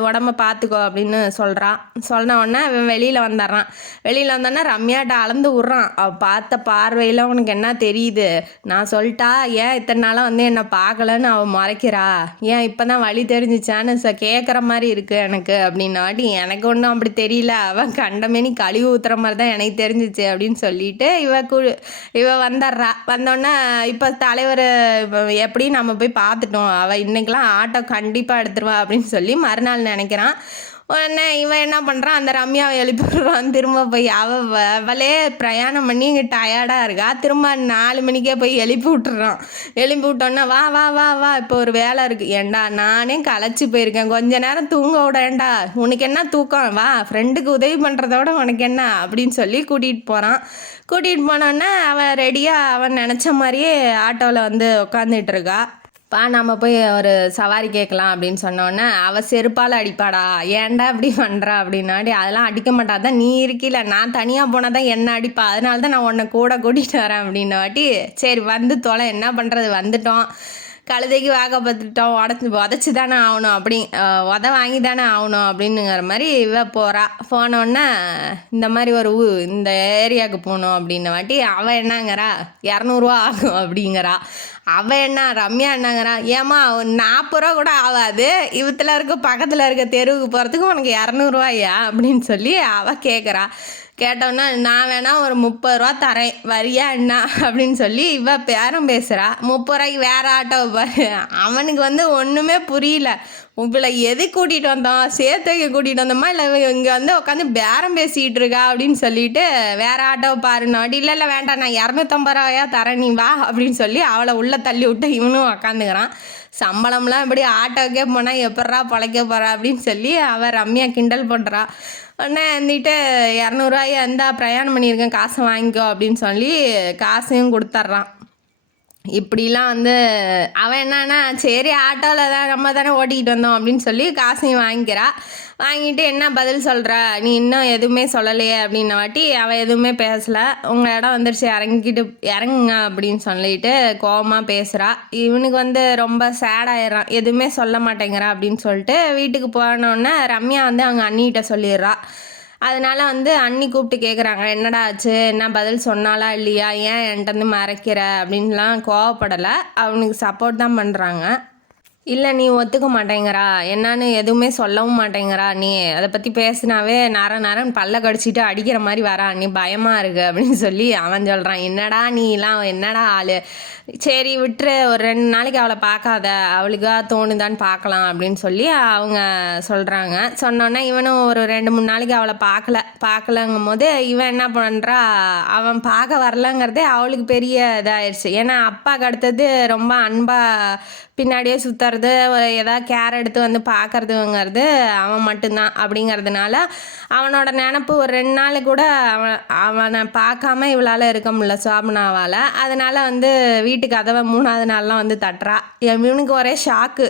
உடம்ப பார்த்துக்கோ அப்படின்னு சொல்கிறான். சொன்ன உடனே இவன் வெளியில் வந்துடுறான். வெளியில் வந்தோடனே ரம்யாட்ட அளந்து விட்றான். அவள் பார்த்த பார்வையில் உனக்கு என்ன தெரியுது, நான் சொல்லிட்டா ஏன் இத்தனை நாளாக வந்து என்னை பார்க்கலன்னு அவள் மறைக்கிறா, ஏன் இப்போ தான் வழி தெரிஞ்சிச்சான்னு கேட்குற மாதிரி இருக்குது எனக்கு அப்படின்னாட்டி, எனக்கு ஒன்றும் அப்படி தெரியல, அவன் கண்டமேனி கழிவு ஊற்றுற மாதிரி தான் எனக்கு தெரிஞ்சிச்சு அப்படின்னு சொல்லிட்டு இவ வந்துடுறா. வந்தோடனே இப்போ தலைவர் எப்படி நம்ம போய் பார்த்துட்டோம், அவள் இன்றைக்கெலாம் ஆட்டோ கண்டிப்பாக எடுத்துருவா அப்படின்னு சொல்லி மறுநாள் நினைக்கிறான். உடனே இவன் என்ன பண்ணுறான், அந்த ரம்யாவை எழுப்பி விடுறான். திரும்ப போய் அவளே பிரயாணம் பண்ணி இங்கே டயர்டாக இருக்கா, திரும்ப 4 மணிக்கே போய் எழுப்பி விட்டுறான். எழுப்பி விட்டோன்னா வா வா வா வா இப்போ ஒரு வேலை இருக்குது. ஏண்டா நானே களைச்சி போயிருக்கேன், கொஞ்ச நேரம் தூங்க விடேன்டா, உனக்கு என்ன தூக்கம், வா ஃப்ரெண்டுக்கு உதவி பண்ணுறதோட உனக்கு என்ன அப்படின்னு சொல்லி கூட்டிகிட்டு போகிறான். கூட்டிகிட்டு போனோன்னே அவன் ரெடியாக அவன் நினச்ச மாதிரியே ஆட்டோவில் வந்து உட்காந்துட்டு இருக்கா. நம்ம போய் ஒரு சவாரி கேட்கலாம் அப்படின்னு சொன்னோன்னே அவள் செருப்பால் அடிப்பாடா, ஏன்டா இப்படி பண்ணுறா அப்படின்னாடி, அதெல்லாம் அடிக்க மாட்டாதான், நீ இருக்கில்ல, நான் தனியாக போனால் தான் என்ன அடிப்பா, அதனால தான் நான் உன்னை கூட கூட்டிகிட்டு வரேன் அப்படின்ன வாட்டி, சரி வந்து தொலை, என்ன பண்ணுறது, வந்துட்டோம், கழுதைக்கு வாக்கப்பட்டுட்டோம், உதச்சி தானே ஆகணும், அப்படி வாங்கி தானே ஆகணும் அப்படின்னுங்கிற மாதிரி இவ போகிறா. போனோடனே இந்த மாதிரி ஒரு இந்த ஏரியாவுக்கு போகணும் அப்படின்ன வாட்டி அவள் என்னங்கிறா, 200 ஆகும் அப்படிங்கிறா. அவள் என்ன, ரம்யா என்னங்கிறா, ஏமா 40 ரூபா கூட ஆகாது, இவத்தில் இருக்க பக்கத்தில் இருக்க தெருவுக்கு போகிறதுக்கு உனக்கு 200 அப்படின்னு சொல்லி அவள் கேட்குறா. கேட்டோன்னா நான் வேணா ஒரு 30 ரூபா தரேன், வரியா என்ன அப்படின்னு சொல்லி இவ பேரம் பேசுகிறா. 30 ரூபாய்க்கு வேறு ஆட்டோவை பாரு. அவனுக்கு வந்து ஒன்றுமே புரியல, உங்களை எது கூட்டிகிட்டு வந்தோம், சேர்த்து வைக்க கூட்டிகிட்டு வந்தோமா இல்லை இங்கே வந்து உட்காந்து பேரம் பேசிகிட்டு இருக்கா அப்படின்னு சொல்லிட்டு வேறு ஆட்டோவை பாருனாடி, இல்லை வேண்டாம், நான் 250 ரூபாயா தரேன், நீ வா அப்படின்னு சொல்லி அவளை உள்ளே தள்ளி விட்டு இவனும் உக்காந்துக்கிறான். சம்பளம்லாம் இப்படி ஆட்டோக்கே போனால் எப்பட்றா பிழைக்க போகிறா அப்படின்னு சொல்லி அவள் ரம்யா கிண்டல் பண்ணுறா. உடனே வந்துட்டு 200 எந்தா பிரயாணம் பண்ணியிருக்கேன், காசை வாங்கிக்கோ அப்படின்னு சொல்லி காசையும் கொடுத்துட்றான். இப்படிலாம் வந்து அவன் என்னன்னா, சரி ஆட்டோவில் தான் நம்ம தானே ஓட்டிக்கிட்டு வந்தோம் அப்படின்னு சொல்லி காசையும் வாங்கிக்கிறா. வாங்கிட்டு என்ன பதில் சொல்கிற, நீ இன்னும் எதுவுமே சொல்லலையே அப்படின்ன வாட்டி அவள் எதுவுமே பேசலை. உங்கள் இடம் வந்துடுச்சு, இறங்குங்க அப்படின்னு சொல்லிட்டு கோபமாக பேசுகிறா. இவனுக்கு வந்து ரொம்ப சேடாயிடுறான், எதுவுமே சொல்ல மாட்டேங்கிறா அப்படின்னு சொல்லிட்டு வீட்டுக்கு போனோடனே ரம்யா வந்து அவங்க அண்ணிகிட்ட சொல்லிடுறா. அதனால் வந்து அண்ணி கூப்பிட்டு கேட்குறாங்க, என்னடா ஆச்சு, என்ன பதில் சொன்னாலா இல்லையா, ஏன் என்கிட்ட வந்து மறைக்கிற அப்படின்லாம் கோவப்படலை, அவனுக்கு சப்போர்ட் தான் பண்ணுறாங்க. இல்லை நீ ஒத்துக்க மாட்டேங்கிறா, என்னான்னு எதுவுமே சொல்லவும் மாட்டேங்கிறா, நீ அதை பற்றி பேசினாவே நேரம் பல்ல கடிச்சிட்டு அடிக்கிற மாதிரி வரா, நீ பயமாக இருக்கு அப்படின்னு சொல்லி அவன் சொல்கிறான். என்னடா நீலாம் என்னடா ஆள், சரி விட்டுரு, ஒரு 2 நாளைக்கு அவளை பார்க்காத, அவளுக்காக தோணுதான்னு பார்க்கலாம் அப்படின்னு சொல்லி அவங்க சொல்கிறாங்க. சொன்னோன்னே இவனும் ஒரு 2-3 நாளைக்கு அவளை பார்க்கலங்கும் போது இவன் என்ன பண்ணுறா, அவன் பார்க்க வரலங்கிறதே அவளுக்கு பெரிய இதாகிடுச்சு. ஏன்னா அப்பாவுக்கு அடுத்தது ரொம்ப அன்பாக பின்னாடியே சுற்றுறது, ஏதாவது கேர் எடுத்து வந்து பார்க்கறதுங்கிறது அவன் மட்டும்தான். அப்படிங்கிறதுனால அவனோட நினப்பு ஒரு 2 நாள் கூட அவனை பார்க்காம இவளால் இருக்க முடியல சோபனாவால். அதனால் வந்து வீட்டுக்கு கதவை 3ஆவது நாள்லாம் வந்து தட்டுறா. இவனுக்கு ஒரே ஷாக்கு,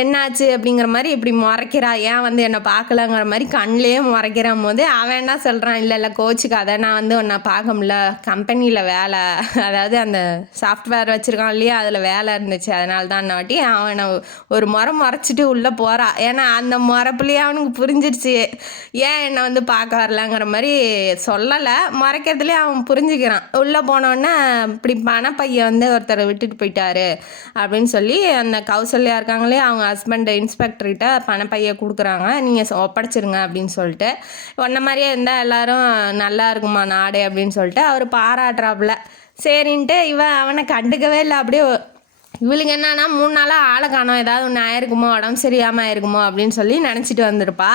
என்னாச்சு அப்படிங்கிற மாதிரி இப்படி முறைக்கிறா, ஏன் வந்து என்னை பார்க்கலங்கிற மாதிரி கண்ணிலே முறைக்கிற போது அவன் என்ன சொல்கிறான், இல்லை கோச்சுக்காத, நான் வந்து உன்னை பார்க்க முடியல, கம்பெனியில் வேலை, அதாவது அந்த சாஃப்ட்வேர் வச்சுருக்கான் இல்லையா, அதில் வேலை இருந்துச்சு, அதனால தான் வாட்டி அவனை ஒரு முறைச்சிட்டு உள்ளே போகிறா. ஏன்னா அந்த முறைப்புலேயே அவனுக்கு புரிஞ்சிருச்சு, ஏன் என்னை வந்து பார்க்க வரலாங்கிற மாதிரி சொல்லலை, மறைக்கிறதுலேயே அவன் புரிஞ்சுக்கிறான். உள்ளே போனோடனே இப்படி பணப்பையை வந்து ஒருத்தர் விட்டுட்டு போயிட்டாரு அப்படின்னு சொல்லி அந்த கௌசல்யா இருக்காங்களே, அவங்க ஹஸ்பண்ட் இன்ஸ்பெக்டர்கிட்ட பணப்பையை கொடுக்குறாங்க, நீங்கள் ஒப்படைச்சிருங்க அப்படின்னு சொல்லிட்டு. ஒன்றை மாதிரியே இருந்தால் எல்லோரும் நல்லா இருக்குமா நாடு அப்படின்னு சொல்லிட்டு அவர் பாராட்டுறாப்புல. சரின்ட்டு அவனை கண்டுக்கவே இல்லை. அப்படியே இவளுக்கு என்னன்னா 3 நாளாக ஆளை காணோம், ஏதாவது ஒன்று ஆயிருக்குமோ, உடம்பு சரியாமல் ஆயிருக்குமோ அப்படின்னு சொல்லி நினச்சிட்டு வந்திருப்பா.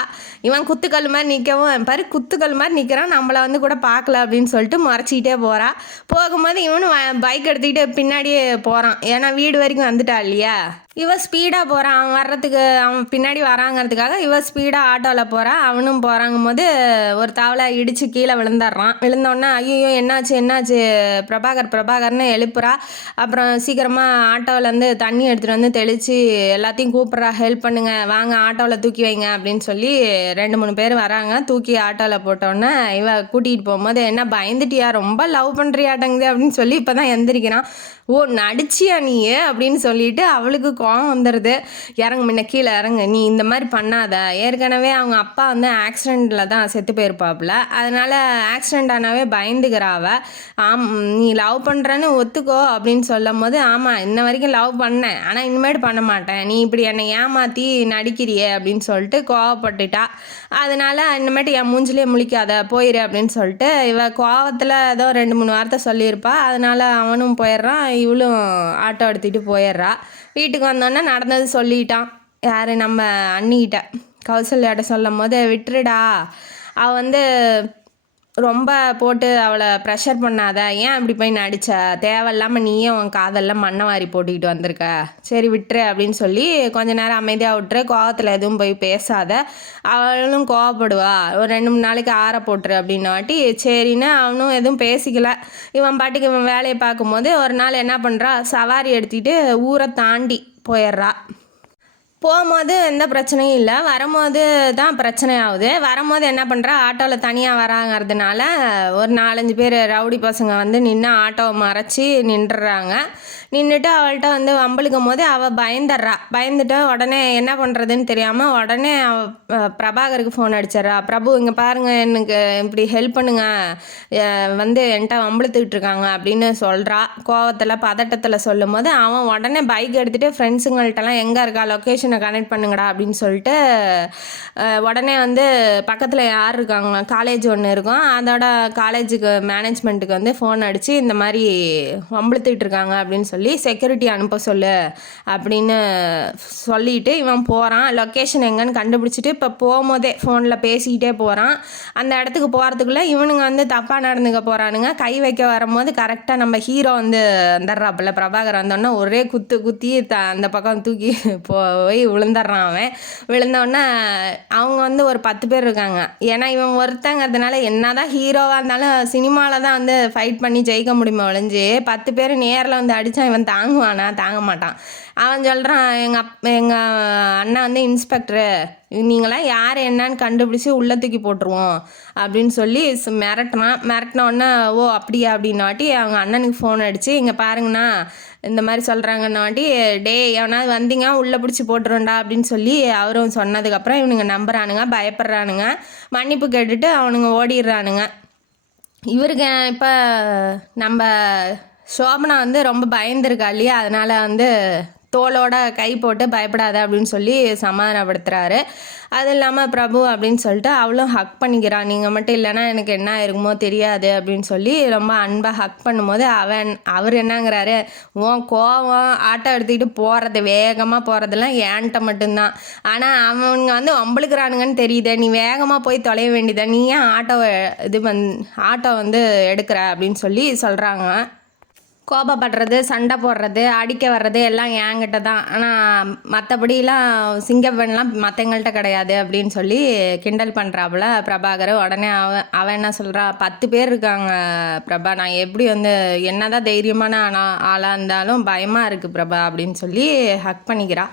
இவன் குத்துக்கல் மாதிரி நிற்கவும் பாரு, குத்துக்கல் மாதிரி நிற்கிறான், நம்மளை வந்து கூட பார்க்கல அப்படின்னு சொல்லிட்டு மறைச்சிக்கிட்டே போகிறா. போகும்போது இவனும் பைக் எடுத்துக்கிட்டு பின்னாடியே போகிறான், ஏன்னா வீடு வரைக்கும் வந்துட்டா இல்லையா. இவன் ஸ்பீடாக போகிறான், அவன் பின்னாடி வராங்கிறதுக்காக இவன் ஸ்பீடாக ஆட்டோவில் போகிறான். அவனும் போகிறாங்கும் போது ஒரு தவளை இடித்து கீழே விழுந்துடுறான். விழுந்தோடனே ஐயோ என்னாச்சு பிரபாகர்னு எழுப்புறா. அப்புறம் சீக்கிரமாக ஆட்டோவிலேருந்து தண்ணி எடுத்துகிட்டு வந்து தெளித்து எல்லாத்தையும் கூப்பிட்றா, ஹெல்ப் பண்ணுங்க, வாங்க ஆட்டோவில் தூக்கி வைங்க அப்படின்னு சொல்லி 2-3 பேர் வராங்க. தூக்கி ஆட்டோவில் போட்டோன்னே கூட்டிகிட்டு போகும்போது, என்ன பயந்துட்டியா, ரொம்ப லவ் பண்ணுறியாட்டங்குது அப்படின்னு சொல்லி இப்போ தான் எந்திரிக்கிறான். ஓ நடிச்சியா நீ அப்படின்னு சொல்லிட்டு அவளுக்கு கோவம் வந்துடுது. முன்ன கீழே இறங்கு, நீ இந்த மாதிரி பண்ணாத, ஏற்கனவே அவங்க அப்பா வந்து ஆக்சிடெண்ட்டில் தான் செத்து போயிருப்பாப்புல, அதனால் ஆக்சிடெண்ட் ஆனாவே பயந்துக்கிறாவ. நீ லவ் பண்ணுறன்னு ஒத்துக்கோ அப்படின்னு சொல்லும் போது, ஆமாம் இன்ன வரைக்கும் லவ் பண்ணேன், ஆனால் இனிமேட்டு பண்ண மாட்டேன், நீ இப்படி என்னை ஏமாற்றி நடிக்கிறியே அப்படின்னு சொல்லிட்டு கோவப்பட்டுட்டா. அதனால் இனிமேட்டு என் மூஞ்சிலே முழிக்காத, போயிரு அப்படின்னு சொல்லிட்டு கோவத்தில் ஏதோ 2-3 வார்த்தை சொல்லியிருப்பா. அதனால் அவனும் போயிடுறான், இவளும் ஆட்டோ எடுத்துகிட்டு போயிடுறா. வீட்டுக்கு வந்தோன்னே நடந்தது சொல்லிட்டான், யார் நம்ம அண்ணிக்கிட்ட, கௌசல்யாட்ட சொல்லும் போது, விட்டுருடா, அவள் வந்து ரொம்ப போட்டு அவளை ப்ரெஷர் பண்ணாத, ஏன் அப்படி போய் நடித்த, தேவையில்லாமல் நீயே உன் காதெல்லாம் மண்ணை வாரி போட்டுக்கிட்டு வந்திருக்க, சரி விட்டுரு அப்படின்னு சொல்லி கொஞ்ச நேரம் அமைதியாக விட்டுரு, கோவத்தில் எதுவும் போய் பேசாத, அவளும் கோவப்படுவா, ஒரு 2-3 நாளைக்கு ஆற போட்டுரு அப்படின்னாட்டி சரின்னு அவனும் எதுவும் பேசிக்கல. இவன் பாட்டுக்கு இவன் வேலையை பார்க்கும்போது ஒரு நாள் என்ன பண்ணுறா, சவாரி எடுத்துக்கிட்டு ஊரை தாண்டி போயிடுறா. போகும்போது எந்த பிரச்சனையும் இல்லை, வரும்போது தான் பிரச்சனை ஆகுது. வரும்போது என்ன பண்ணுறா, ஆட்டோவில் தனியாக வராங்கிறதுனால ஒரு 4-5 பேர் ரவுடி பசங்க வந்து நின்று ஆட்டோவை மறைச்சி நின்றுறாங்க. நின்றுட்டு அவள்கிட்ட வந்து வம்பளுக்கும் போது அவள் பயந்துட்டு உடனே என்ன பண்ணுறதுன்னு தெரியாமல் உடனே பிரபாகருக்கு ஃபோன் அடிச்சிட்றா. பிரபு இங்கே பாருங்கள், எனக்கு இப்படி ஹெல்ப் பண்ணுங்க, வந்து என்கிட்ட வம்பளுத்துக்கிட்டு இருக்காங்க அப்படின்னு சொல்கிறா. கோவத்தில் பதட்டத்தில் சொல்லும் போது அவன் உடனே பைக் எடுத்துகிட்டு ஃப்ரெண்ட்ஸுங்கள்ட்டலாம் எங்கே இருக்கா, லொக்கேஷனை கனெக்ட் பண்ணுங்கடா அப்படின்னு சொல்லிட்டு உடனே வந்து பக்கத்தில் யார் இருக்காங்க, காலேஜ் ஒன்று இருக்கும், அதோட காலேஜுக்கு மேனேஜ்மெண்ட்டுக்கு வந்து ஃபோன் அடித்து இந்த மாதிரி வம்பளுத்துக்கிட்டு இருக்காங்க அப்படின்னு சொல்லி செக்யூரிட்டி அனுப்ப சொல்லு அப்படின்னு சொல்லிட்டு இவன் போகிறான். லொக்கேஷன் எங்கன்னு கண்டுபிடிச்சிட்டு இப்போ போகும்போதே ஃபோனில் பேசிக்கிட்டே போகிறான். அந்த இடத்துக்கு போகிறதுக்குள்ளே இவனுங்க வந்து தப்பாக நடந்துக்க போகிறானுங்க. கை வைக்க வரும்போது கரெக்டாக நம்ம ஹீரோ வந்து வந்துடுறாப்புல, பிரபாகர் வந்தோடனே ஒரே குத்தி அந்த பக்கம் தூக்கி போய் விழுந்துடுறான். அவன் விழுந்தோடனே அவங்க வந்து ஒரு 10 பேர் இருக்காங்க. ஏன்னா இவன் ஒருத்தங்கிறதுனால என்னதான் ஹீரோவாக இருந்தாலும் சினிமாவில் தான் வந்து ஃபைட் பண்ணி ஜெயிக்க முடியுமா ஒழிஞ்சு 10 பேர் நேரில் வந்து அடித்தா இவன் தாங்குவானா, தாங்க மாட்டான். அவன் சொல்கிறான், எங்கள் அண்ணன் வந்து இன்ஸ்பெக்டரு, நீங்களாம் யார் என்னன்னு கண்டுபிடிச்சி உள்ளே தூக்கி போட்டுருவோம் அப்படின்னு சொல்லி மிரட்டினோடனே ஓ அப்படியா அப்படின்னாட்டி அவங்க அண்ணனுக்கு ஃபோன் அடித்து இங்கே பாருங்கண்ணா இந்த மாதிரி சொல்கிறாங்கன்னாட்டி, டே எவனாவது வந்தீங்க உள்ளே பிடிச்சி போட்டுருண்டா அப்படின்னு சொல்லி அவரும் சொன்னதுக்கப்புறம் இவனுங்க நம்புறானுங்க, பயப்படுறானுங்க, மன்னிப்பு கேட்டுட்டு அவனுங்க ஓடிடுறானுங்க. இவருக்கு இப்போ நம்ம சோபனா வந்து ரொம்ப பயந்துருக்கா இல்லையா, அதனால் வந்து தோளோட கை போட்டு பயப்படாத அப்படின்னு சொல்லி சமாதானப்படுத்துகிறாரு. அது இல்லாமல் பிரபு அப்படின்னு சொல்லிட்டு அவளும் ஹக் பண்ணிக்கிறான். நீங்கள் மட்டும் இல்லைன்னா எனக்கு என்ன இருக்குமோ தெரியாது அப்படின்னு சொல்லி ரொம்ப அன்பாக ஹக் பண்ணும்போது அவர் என்னங்கிறாரு, உன் கோவம் ஆட்டோ எடுத்துக்கிட்டு போகிறது, வேகமாக போகிறதெல்லாம் ஏன்ட்ட மட்டும்தான், ஆனால் அவனுங்க வந்து வம்பளுக்குறானுங்கன்னு தெரியுது, நீ வேகமாக போய் தொலைய வேண்டியதை, நீ ஏன் ஆட்டோ வந்து எடுக்கிற அப்படின்னு சொல்லி சொல்கிறாங்க. கோபப்படுறது, சண்டை போடுறது, அடிக்க வர்றது எல்லாம் என்கிட்ட தான், ஆனால் மற்றபடிலாம் சிங்கப்பெண்ணெலாம் மற்றவங்கள்ட்ட கிடையாது அப்படின்னு சொல்லி கிண்டல் பண்ணுறாப்புல பிரபாகர். உடனே அவன் என்ன சொல்கிறா, 10 பேர் இருக்காங்க பிரபா, நான் எப்படி வந்து என்னதான் தைரியமான ஆளாக இருந்தாலும் பயமாக இருக்குது பிரபா அப்படின்னு சொல்லி ஹக் பண்ணிக்கிறா.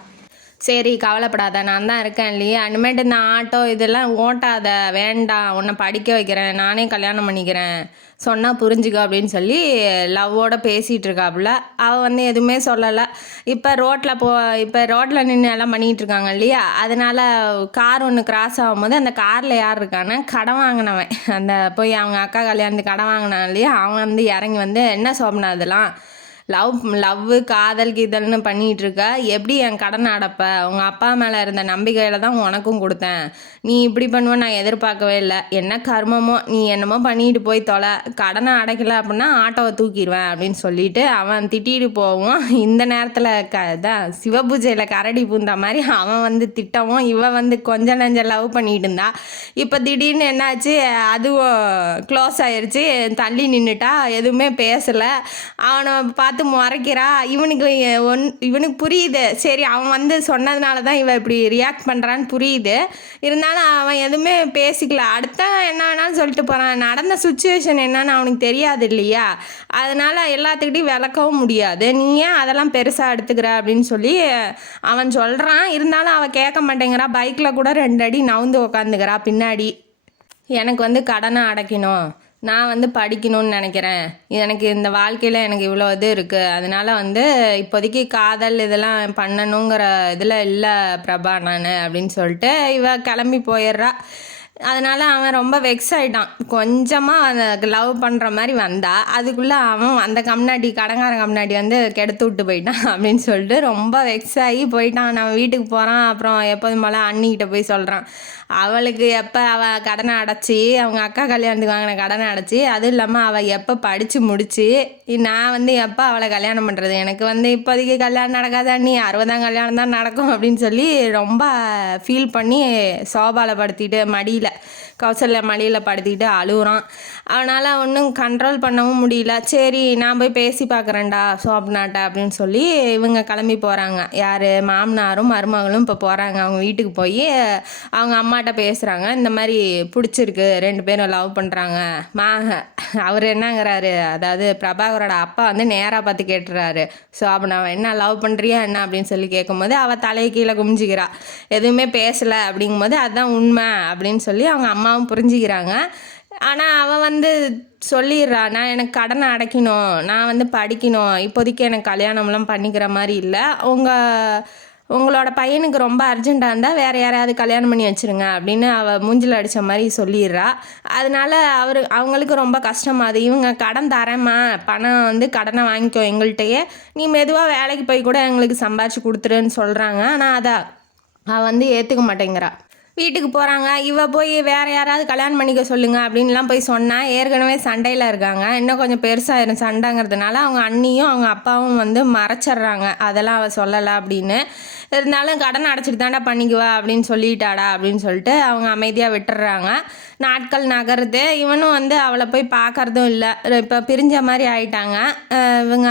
சரி கவலைப்படாத, நான் தான் இருக்கேன் இல்லையா, இனிமேட்டு இந்த ஆட்டோ இதெல்லாம் ஓட்டாத, வேண்டாம், உன்னை படிக்க வைக்கிறேன், நானே கல்யாணம் பண்ணிக்கிறேன், சொன்னால் புரிஞ்சுக்க அப்படின்னு சொல்லி லவ்வோடு பேசிகிட்டு இருக்காப்புல. அவள் வந்து எதுவுமே சொல்லலை. இப்போ ரோட்டில் நின்று எல்லாம் பண்ணிகிட்டு இருக்காங்க இல்லையா, அதனால் கார் ஒன்று கிராஸ் ஆகும்போது அந்த காரில் யார் இருக்கான்னு கடன் வாங்கினவன், அந்த போய் அவங்க அக்கா கல்யாணத்துக்கு கடன் வாங்கினான் இல்லையா, அவன் வந்து இறங்கி வந்து என்ன சோபனா இதெல்லாம் லவ்வு காதல் கீதல்னு பண்ணிகிட்டு இருக்க, எப்படி என் கடனை அடைப்ப, உங்கள் அப்பா மேலே இருந்த நம்பிக்கையில் தான் உனக்கும் கொடுத்தேன், நீ இப்படி பண்ணுவ நான் எதிர்பார்க்கவே இல்லை, என்ன கர்மமோ, நீ என்னமோ பண்ணிட்டு போய் தொலை, கடனை அடைக்கல அப்படின்னா ஆட்டோவை தூக்கிடுவேன் அப்படின்னு சொல்லிட்டு அவன் திட்டிட்டு போவோம். இந்த நேரத்தில் தான் சிவபூஜையில் கரடி பூந்த மாதிரி அவன் வந்து திட்டவும் இவன் வந்து கொஞ்சம் நெஞ்சம் லவ் பண்ணிட்டு இருந்தா. இப்போ திடீர்னு என்னாச்சு, அதுவும் க்ளோஸ் ஆயிடுச்சு, தள்ளி நின்றுட்டா, எதுவுமே பேசலை. அவனை பார்த்து முறைக்கிறா. இவனுக்கு புரியுது, சரி அவன் வந்து சொன்னதுனால தான் இவன் இப்படி ரியாக்ட் பண்ணுறான்னு புரியுது. இருந்தாலும் அவன் எதுவுமே பேசிக்கல. அடுத்த என்ன வேணாலும் சொல்லிட்டு போகிறான். நடந்த சுச்சுவேஷன் என்னன்னு அவனுக்கு தெரியாது இல்லையா, அதனால் எல்லாத்துக்கிட்டையும் விளக்கவும் முடியாது. நீ ஏன் அதெல்லாம் பெருசாக எடுத்துக்கிற அப்படின்னு சொல்லி அவன் சொல்கிறான். இருந்தாலும் அவன் கேட்க மாட்டேங்கிறா. பைக்கில் கூட 2 அடி நவுந்து உக்காந்துக்கிறா பின்னாடி. எனக்கு வந்து கடனை அடைக்கணும், நான் வந்து படிக்கணும்னு நினைக்கிறேன், எனக்கு இந்த வாழ்க்கையில் எனக்கு இவ்வளோ இது இருக்குது, அதனால் வந்து இப்போதைக்கு காதல் இதெல்லாம் பண்ணணுங்கிற இதில் இல்லை பிரபா நான் அப்படின்னு சொல்லிட்டு இவ கிளம்பி போயிடுறா. அதனால் அவன் ரொம்ப வெக்ஸ் ஆகிட்டான். கொஞ்சமாக அந்த லவ் பண்ணுற மாதிரி வந்தா அதுக்குள்ளே அவன் அந்த கம்னாடி கடங்கார கம்னாடி வந்து கெடுத்து விட்டு போயிட்டான் அப்படின்னு சொல்லிட்டு ரொம்ப வெக்ஸ் ஆகி போயிட்டான். நம்ம வீட்டுக்கு போகிறான். அப்புறம் எப்போதும் போல் அண்ணிக்கிட்ட போய் சொல்கிறான். அவளுக்கு எப்போ அவள் கடனை அடைச்சி அவங்க அக்கா கல்யாணத்துக்கு வாங்கின கடனை அடைச்சி அதுவும் இல்லாமல் அவள் எப்போ படித்து முடிச்சு நான் வந்து எப்போ அவளை கல்யாணம் பண்ணுறது, எனக்கு வந்து இப்போதைக்கு கல்யாணம் நடக்காது அண்ணி, 60ஆம் கல்யாணம் தான் நடக்கும் அப்படின்னு சொல்லி ரொம்ப ஃபீல் பண்ணி சோபாவில் படுத்திட்டு மடியில் கௌசல்யா மடியில் படுத்திக்கிட்டு அழுகுறான். அவனால் ஒன்றும் கண்ட்ரோல் பண்ணவும் முடியல. சரி நான் போய் பேசி பார்க்குறேன்டா சோப்னாட்ட அப்படின்னு சொல்லி இவங்க கிளம்பி போகிறாங்க. யார் மாமனாரும் மருமகளும் இப்போ போகிறாங்க. அவங்க வீட்டுக்கு போய் அவங்க அம்மாட்ட பேசுகிறாங்க. இந்த மாதிரி பிடிச்சிருக்கு, 2 பேரும் லவ் பண்ணுறாங்க. அவர் என்னங்கிறாரு, அதாவது பிரபாகரோட அப்பா வந்து நேராக பார்த்து கேட்டுறாரு, சோபனாவை என்ன லவ் பண்ணுறியா என்ன அப்படின்னு சொல்லி கேட்கும்போது அவள் தலையை கீழே குமிஞ்சிக்கிறா, எதுவுமே பேசலை. அப்படிங்கும்போது அதுதான் உண்மை அப்படின்னு சொல்லி அவங்க அம்மாவும் புரிஞ்சுக்கிறாங்க. ஆனால் அவன் வந்து சொல்லிடுறா, நான் எனக்கு கடனை அடைக்கணும், நான் வந்து படிக்கணும், இப்போதைக்கு எனக்கு கல்யாணம்லாம் பண்ணிக்கிற மாதிரி இல்லை, உங்களோட பையனுக்கு ரொம்ப அர்ஜென்ட்டாக இருந்தால் வேறு யாரையாவது கல்யாணம் பண்ணி வச்சுருங்க அப்படின்னு அவள் மூஞ்சில் அடித்த மாதிரி சொல்லிடுறா. அதனால அவங்களுக்கு ரொம்ப கஷ்டமாகுது. இவங்க கடன் தரேம்மா, பணம் வந்து கடனை வாங்கிக்கோ எங்கள்கிட்டயே, நீ மெதுவாக வேலைக்கு போய் கூட எங்களுக்கு சம்பாரிச்சு கொடுத்துருன்னு சொல்கிறாங்க. ஆனால் அதை அவள் வந்து ஏற்றுக்க மாட்டேங்கிறா. வீட்டுக்கு போகிறாங்க. போய் வேறு யாராவது கல்யாணம் பண்ணிக்க சொல்லுங்க அப்படின்லாம் போய் சொன்னால் ஏற்கனவே சண்டையில் இருக்காங்க. இன்னும் கொஞ்சம் பெருசாகிடும் சண்டைங்கிறதுனால அவங்க அண்ணியும் அவங்க அப்பாவும் வந்து மறைச்சிட்றாங்க, அதெல்லாம் அவள் சொல்லலை அப்படின்னு. இருந்தாலும் கடன் அடைச்சிட்டு தாண்டா பண்ணிக்குவா அப்படின்னு சொல்லிட்டாடா அப்படின்னு சொல்லிட்டு அவங்க அமைதியாக விட்டுடுறாங்க. நாட்கள் நகருது. இவனும் வந்து அவளை போய் பார்க்கறதும் இல்லை. இப்போ பிரிஞ்ச மாதிரி ஆயிட்டாங்க. இவங்க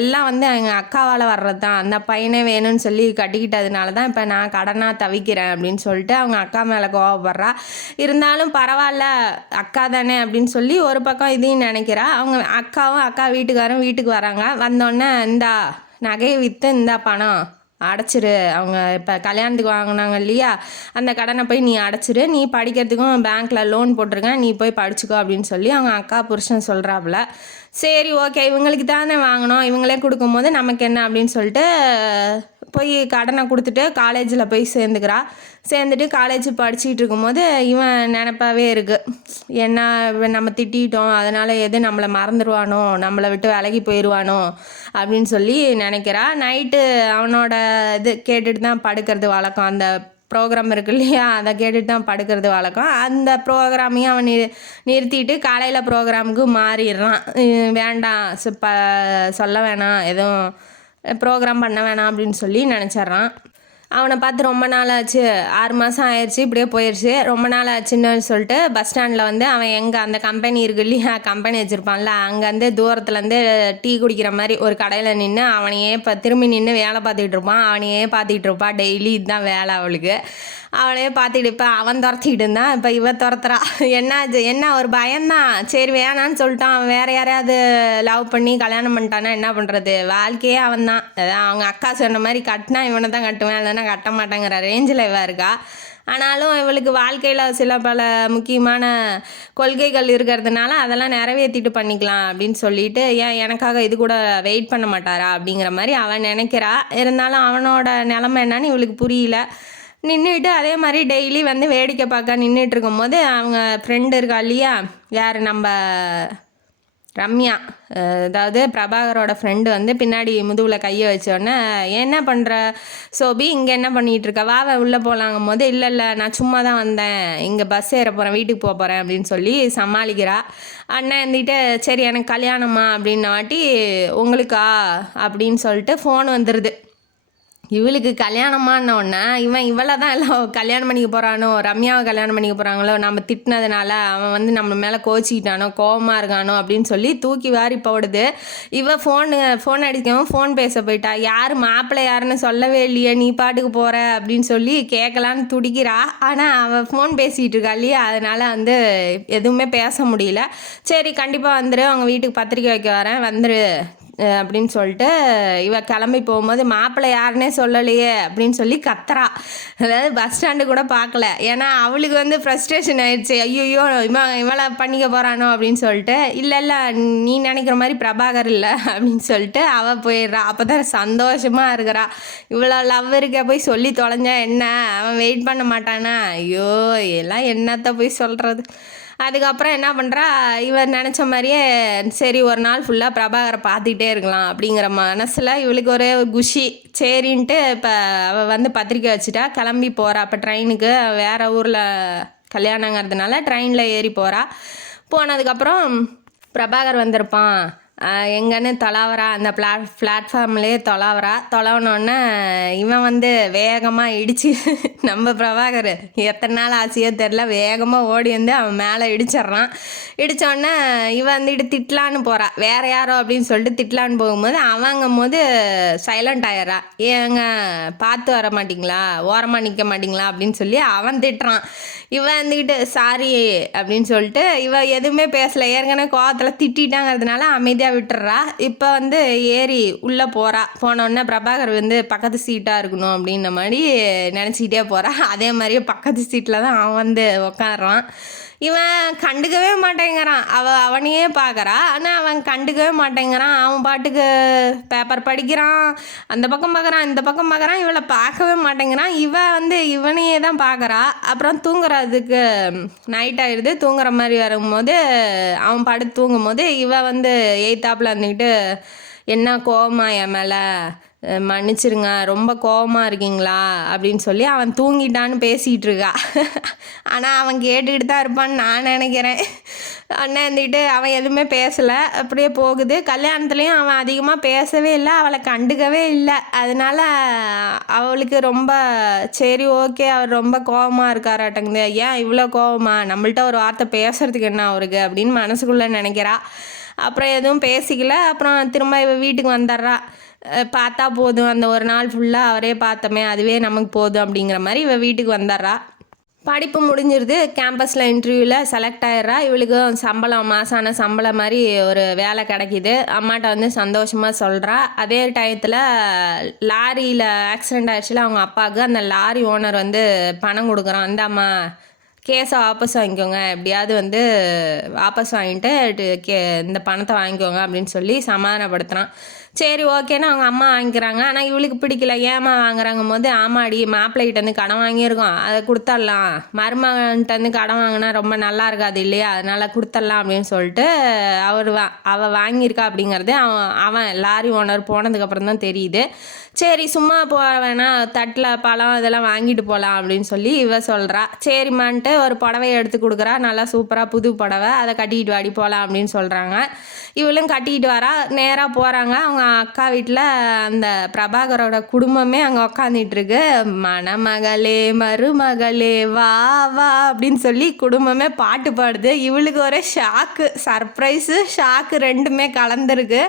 எல்லாம் வந்து எங்கள் அக்காவால் வர்றது தான், அந்த பையனே வேணும்னு சொல்லி கட்டிக்கிட்டதுனால தான் இப்போ நான் கடனாக தவிக்கிறேன் அப்படின்னு சொல்லிட்டு அவங்க அக்கா மேலே கோவப்படுறா. இருந்தாலும் பரவாயில்ல அக்கா தானே அப்படின்னு சொல்லி ஒரு பக்கம் இதையும் நினைக்கிறா. அவங்க அக்காவும் அக்கா வீட்டுக்காரும் வீட்டுக்கு வராங்க. வந்தோடனே இந்தா நகையை விற்று இந்தா பணம் அடைச்சிரு, அவங்க இப்போ கல்யாணத்துக்கு வாங்கினாங்க இல்லையா அந்த கடனை போய் நீ அடைச்சிரு, நீ படிக்கிறதுக்கும் பேங்க்கில் லோன் போட்டிருக்கேன், நீ போய் படிச்சுக்கோ அப்படின்னு சொல்லி அவங்க அக்கா புருஷன் சொல்கிறாப்புல. சரி ஓகே, இவங்களுக்கு தானே வாங்கினோம், இவங்களே கொடுக்கும்போது நமக்கு என்ன அப்படின்னு சொல்லிட்டு போய் கடனை கொடுத்துட்டு காலேஜில் போய் சேர்ந்துட்டு காலேஜ் படிச்சுக்கிட்டு இருக்கும்போது இவன் நினப்பாவே இருக்குது, என்ன நம்ம திட்டோம் அதனால் எது நம்மளை மறந்துடுவானோ, நம்மளை விட்டு விலகி போயிடுவானோ அப்படின்னு சொல்லி நினைக்கிறா. நைட்டு அவனோட இது கேட்டுட்டு தான் படுக்கிறது வழக்கம். அந்த ப்ரோக்ராம் இருக்கு இல்லையா, அதை கேட்டுட்டு தான் படுக்கிறது வழக்கம். அந்த ப்ரோக்ராமையும் அவன் நிறுத்திட்டு காலையில் ப்ரோக்ராமுக்கு மாறிடுறான். வேண்டாம் சொல்ல வேணாம், எதுவும் ப்ரோக்ராம் பண்ண வேணாம் அப்படின்னு சொல்லி நினச்சிட்றான். அவனை பார்த்து ரொம்ப நாள் ஆச்சு, 6 மாதம் ஆயிடுச்சு, இப்படியே போயிடுச்சு, ரொம்ப நாள் ஆச்சுன்னு சொல்லிட்டு பஸ் ஸ்டாண்டில் வந்து அவன் எங்கே அந்த கம்பெனி இருக்கு இல்லையா, கம்பெனி வச்சுருப்பான்ல, அங்கேருந்து தூரத்துலேருந்து டீ குடிக்கிற மாதிரி ஒரு கடையில் நின்று அவனையே இப்போ திரும்பி நின்று வேலை பார்த்துக்கிட்டு இருப்பான். அவனையே பார்த்துக்கிட்டு இருப்பான். டெய்லி இதுதான் வேலை அவளுக்கு. அவனையே பார்த்துக்கிட்டு இப்போ அவன் துரத்திக்கிட்டு இருந்தான். இப்போ இவன் துரத்துறா. என்ன ஒரு பயம்தான். சரி வேணான்னு சொல்லிட்டான். அவன் வேறு யாரையாவது லவ் பண்ணி கல்யாணம் பண்ணிட்டானா என்ன பண்ணுறது, வாழ்க்கையே அவன் தான். அதான் அவங்க அக்கா சொன்ன மாதிரி கட்டினா இவனை தான் கட்டுவேன், இல்லைன்னா கட்ட மாட்டேங்கிற ரேஞ்சில் இவ இருக்கா. ஆனாலும் இவளுக்கு வாழ்க்கையில் சில பல முக்கியமான கொள்கைகள் இருக்கிறதுனால அதெல்லாம் நிறைவேற்றிட்டு பண்ணிக்கலாம் அப்படின்னு சொல்லிட்டு, ஏன் எனக்காக இது கூட வெயிட் பண்ண மாட்டாரா அப்படிங்கிற மாதிரி அவன் நினைக்கிறா. இருந்தாலும் அவனோட நிலமை என்னன்னு இவளுக்கு புரியல. நின்றுட்டு அதே மாதிரி டெய்லி வந்து வேடிக்கை பார்க்க நின்றுட்டு இருக்கும்போது அவங்க ஃப்ரெண்டு இருக்கா இல்லையா, யார் நம்ம ரம்யா, அதாவது பிரபாகரோட ஃப்ரெண்டு வந்து பின்னாடி முதுகில் கையை வச்சோடனே என்ன பண்ணுற சோபி, இங்கே என்ன பண்ணிகிட்ருக்க, வாவை உள்ளே போகலாங்கும் போது இல்லை நான் சும்மா தான் வந்தேன், இங்கே பஸ் ஏற போகிறேன், வீட்டுக்கு போக போகிறேன் அப்படின்னு சொல்லி சமாளிக்கிறா. அண்ணன் இருந்துட்டு சரி எனக்கு கல்யாணமா அப்படின்ன வாட்டி உங்களுக்கா அப்படின்னு சொல்லிட்டு ஃபோன் வந்துடுது. இவளுக்கு கல்யாணமான உடனே இவளை தான் எல்லாம் கல்யாணம் பண்ணிக்க போகிறானோ, ரம்யாவை கல்யாணம் பண்ணிக்க போகிறாங்களோ, நம்ம திட்டினதுனால அவன் வந்து நம்ம மேலே கோச்சிக்கிட்டானோ, கோவமாக இருக்கானோ அப்படின்னு சொல்லி தூக்கி வாரி போடுது. ஃபோன் அடிக்கவும் ஃபோன் பேச போயிட்டா. யார் மாப்பிள்ளை யாருன்னு சொல்லவே இல்லையே, நீ பாட்டுக்கு போகிற அப்படின்னு சொல்லி கேட்கலான்னு துடிக்கிறா. ஆனால் அவள் ஃபோன் பேசிகிட்டு இருக்கா இல்லையா, அதனால் வந்து எதுவுமே பேச முடியல. சரி கண்டிப்பாக வந்துரு, அவங்க வீட்டுக்கு பத்திரிக்கை வைக்க வரேன், வந்துரு, அப்படின்னு சொல்லிட்டு இவ கிளம்பி போகும்போது மாப்பிள்ளை யாருன்னே சொல்லலையே அப்படின்னு சொல்லி கத்துறா. அதாவது பஸ் ஸ்டாண்டு கூட பார்க்கல. ஏன்னா அவளுக்கு வந்து ஃப்ரஸ்ட்ரேஷன் ஆயிடுச்சு. ஐயோ இவளை பண்ணிக்க போகிறானோ அப்படின்னு சொல்லிட்டு. இல்லை நீ நினைக்கிற மாதிரி பிரபாகர் இல்லை அப்படின்னு சொல்லிட்டு அவள் போயிடுறா. அப்போ தான் சந்தோஷமாக இருக்கிறா. இவ்வளோ லவ் இருக்க போய் சொல்லி தொலைஞ்சா என்ன, அவன் வெயிட் பண்ண மாட்டானா? ஐயோ எல்லாம் என்னத்த போய் சொல்கிறது. அதுக்கப்புறம் என்ன பண்ணுறா, இவர் நினச்ச மாதிரியே சரி ஒரு நாள் ஃபுல்லாக பிரபாகரை பார்த்துக்கிட்டே இருக்கலாம் அப்படிங்கிற மனசில் இவளுக்கு ஒரு குஷி. சரின்ட்டு இப்போ அவள் வந்து பத்திரிக்கை வச்சுட்டா, கிளம்பி போகிறா. அப்போ ட்ரெயினுக்கு வேறு ஊரில் கல்யாணங்கிறதுனால ட்ரெயினில் ஏறி போகிறா. போனதுக்கப்புறம் பிரபாகர் வந்திருப்பான். எங்கன்னு தொலாவரா, அந்த பிளாட்ஃபார்ம்லேயே தொலைவனோடனே இவன் வந்து வேகமாக இடித்து நம்ம பிரபாகர் எத்தனை நாள் ஆசையோ தெரில, வேகமாக ஓடி வந்து அவன் மேலே இடிச்சிட்றான். இடித்தோடனே இவன் வந்துட்டு திட்டலான்னு போகிறா. வேறு யாரோ அப்படின்னு சொல்லிட்டு திட்டலான்னு போகும்போது அவங்கும் போது சைலண்ட் ஆயிடுறா. ஏங்க பார்த்து வர மாட்டிங்களா, ஓரமாக நிற்க மாட்டிங்களா அப்படின்னு சொல்லி அவன் திட்டுறான். இவன் வந்துக்கிட்டு சாரி அப்படின்னு சொல்லிட்டு இவன் எதுவுமே பேசலை. ஏற்கனவே கோவத்தில் திட்டாங்கிறதுனால அமைதியாக விட்டுறா. இப்போ வந்து ஏறி உள்ளே போனோடனே பிரபாகர் வந்து பக்கத்து சீட்டாக இருக்கணும் அப்படின்ன மாதிரி நினச்சிக்கிட்டே போகிறா. அதே மாதிரியே பக்கத்து சீட்டில் தான் அவன் வந்து உக்காடுறான். இவன் கண்டுக்கவே மாட்டேங்கிறான். அவனையே பார்க்குறா. ஆனால் அவன் கண்டுக்கவே மாட்டேங்கிறான். அவன் பாட்டுக்கு பேப்பர் படிக்கிறான், அந்த பக்கம் பார்க்குறான், இந்த பக்கம் பார்க்குறான். இவளை பார்க்கவே மாட்டேங்கிறான். இவன் வந்து இவனையே தான் பார்க்குறா. அப்புறம் தூங்குறதுக்கு நைட் ஆகிடுது. தூங்குற மாதிரி வரும்போது அவன் படுத்து தூங்கும்போது இவன் வந்து எய்த்தாப்பில் இருந்துக்கிட்டு, என்ன கோவமா என் மேலே, மன்னிச்சிருங்க, ரொம்ப கோவமாக இருக்கீங்களா அப்படின்னு சொல்லி அவன் தூங்கிட்டான்னு பேசிகிட்டு இருக்கா. ஆனால் அவன் கேட்டுக்கிட்டு தான் இருப்பான்னு நான் நினைக்கிறேன். அண்ணன் இருந்துக்கிட்டு அவன் எதுவுமே பேசலை, அப்படியே போகுது. கல்யாணத்துலேயும் அவன் அதிகமாக பேசவே இல்லை, அவளை கண்டுக்கவே இல்லை. அதனால அவளுக்கு ரொம்ப சரி ஓகே அவர் ரொம்ப கோவமாக இருக்காராட்டங்குது. ஏன் இவ்வளோ கோவமா, நம்மள்ட்ட ஒரு வார்த்தை பேசுகிறதுக்கு என்ன அவருக்கு அப்படின்னு மனசுக்குள்ளே நினைக்கிறா. அப்புறம் எதுவும் பேசிக்கல. அப்புறம் திரும்ப இவ வீட்டுக்கு வந்துடுறா. பார்த்தா போதும், அந்த ஒரு நாள் ஃபுல்லாக அவரே பார்த்தோமே அதுவே நமக்கு போதும் அப்படிங்கிற மாதிரி இவ வீட்டுக்கு வந்துடுறா. படிப்பு முடிஞ்சிருது. கேம்பஸில் இன்டர்வியூவில் செலக்ட் ஆகிடுறா. இவளுக்கு சம்பளம், மாசான சம்பளம் மாதிரி ஒரு வேலை கிடைக்கிது. அம்மாட்ட வந்து சந்தோஷமாக சொல்கிறா. அதே டயத்தில் லாரியில் ஆக்சிடெண்ட் ஆகிடுச்சுல அவங்க அப்பாவுக்கு. அந்த லாரி ஓனர் வந்து பணம் கொடுக்குறான். அந்த அம்மா கேஸை வாபஸ் வாங்கிக்கோங்க, எப்படியாவது வந்து வாபஸ் வாங்கிட்டு இந்த பணத்தை வாங்கிக்கோங்க அப்படின்னு சொல்லி சமாதானப்படுத்துகிறான். சரி ஓகேன்னு அவங்க அம்மா வாங்கிக்கிறாங்க. ஆனால் இவளுக்கு பிடிக்கல. ஏமா வாங்குறாங்க போது, ஆமாடி மாப்பிள்ளைகிட்டேருந்து கடன் வாங்கியிருக்கோம், அதை கொடுத்துடலாம், மருமகன்கிட்டேருந்து கடன் வாங்கினா ரொம்ப நல்லா இருக்காது இல்லையா, அதனால் கொடுத்துடலாம் அப்படின்னு சொல்லிட்டு அவள் வாங்கியிருக்கா அப்படிங்கிறது அவன் லாரி ஓனர் போனதுக்கப்புறம் தான் தெரியுது. சரி சும்மா வேணா, தட்டில் பழம் இதெல்லாம் வாங்கிட்டு போகலாம் அப்படின்னு சொல்லி இவ சொல்கிறா. சரிம்மான்ட்டு ஒரு புடவையை எடுத்து கொடுக்குறா. நல்லா சூப்பராக புது புடவை, அதை கட்டிக்கிட்டு வாடி போகலாம் அப்படின்னு சொல்கிறாங்க. இவளும் கட்டிக்கிட்டு வரா. நேராக போகிறாங்க அவங்க அக்கா வீட்டில். அந்த பிரபாகரோட குடும்பமே அங்கே உக்காந்துட்டுருக்கு. மணமகளே மருமகளே வா வா அப்படின்னு சொல்லி குடும்பமே பாட்டு பாடுது. இவளுக்கு ஒரே ஷாக்கு, சர்ப்ரைஸு ஷாக்கு ரெண்டுமே கலந்துருக்கு.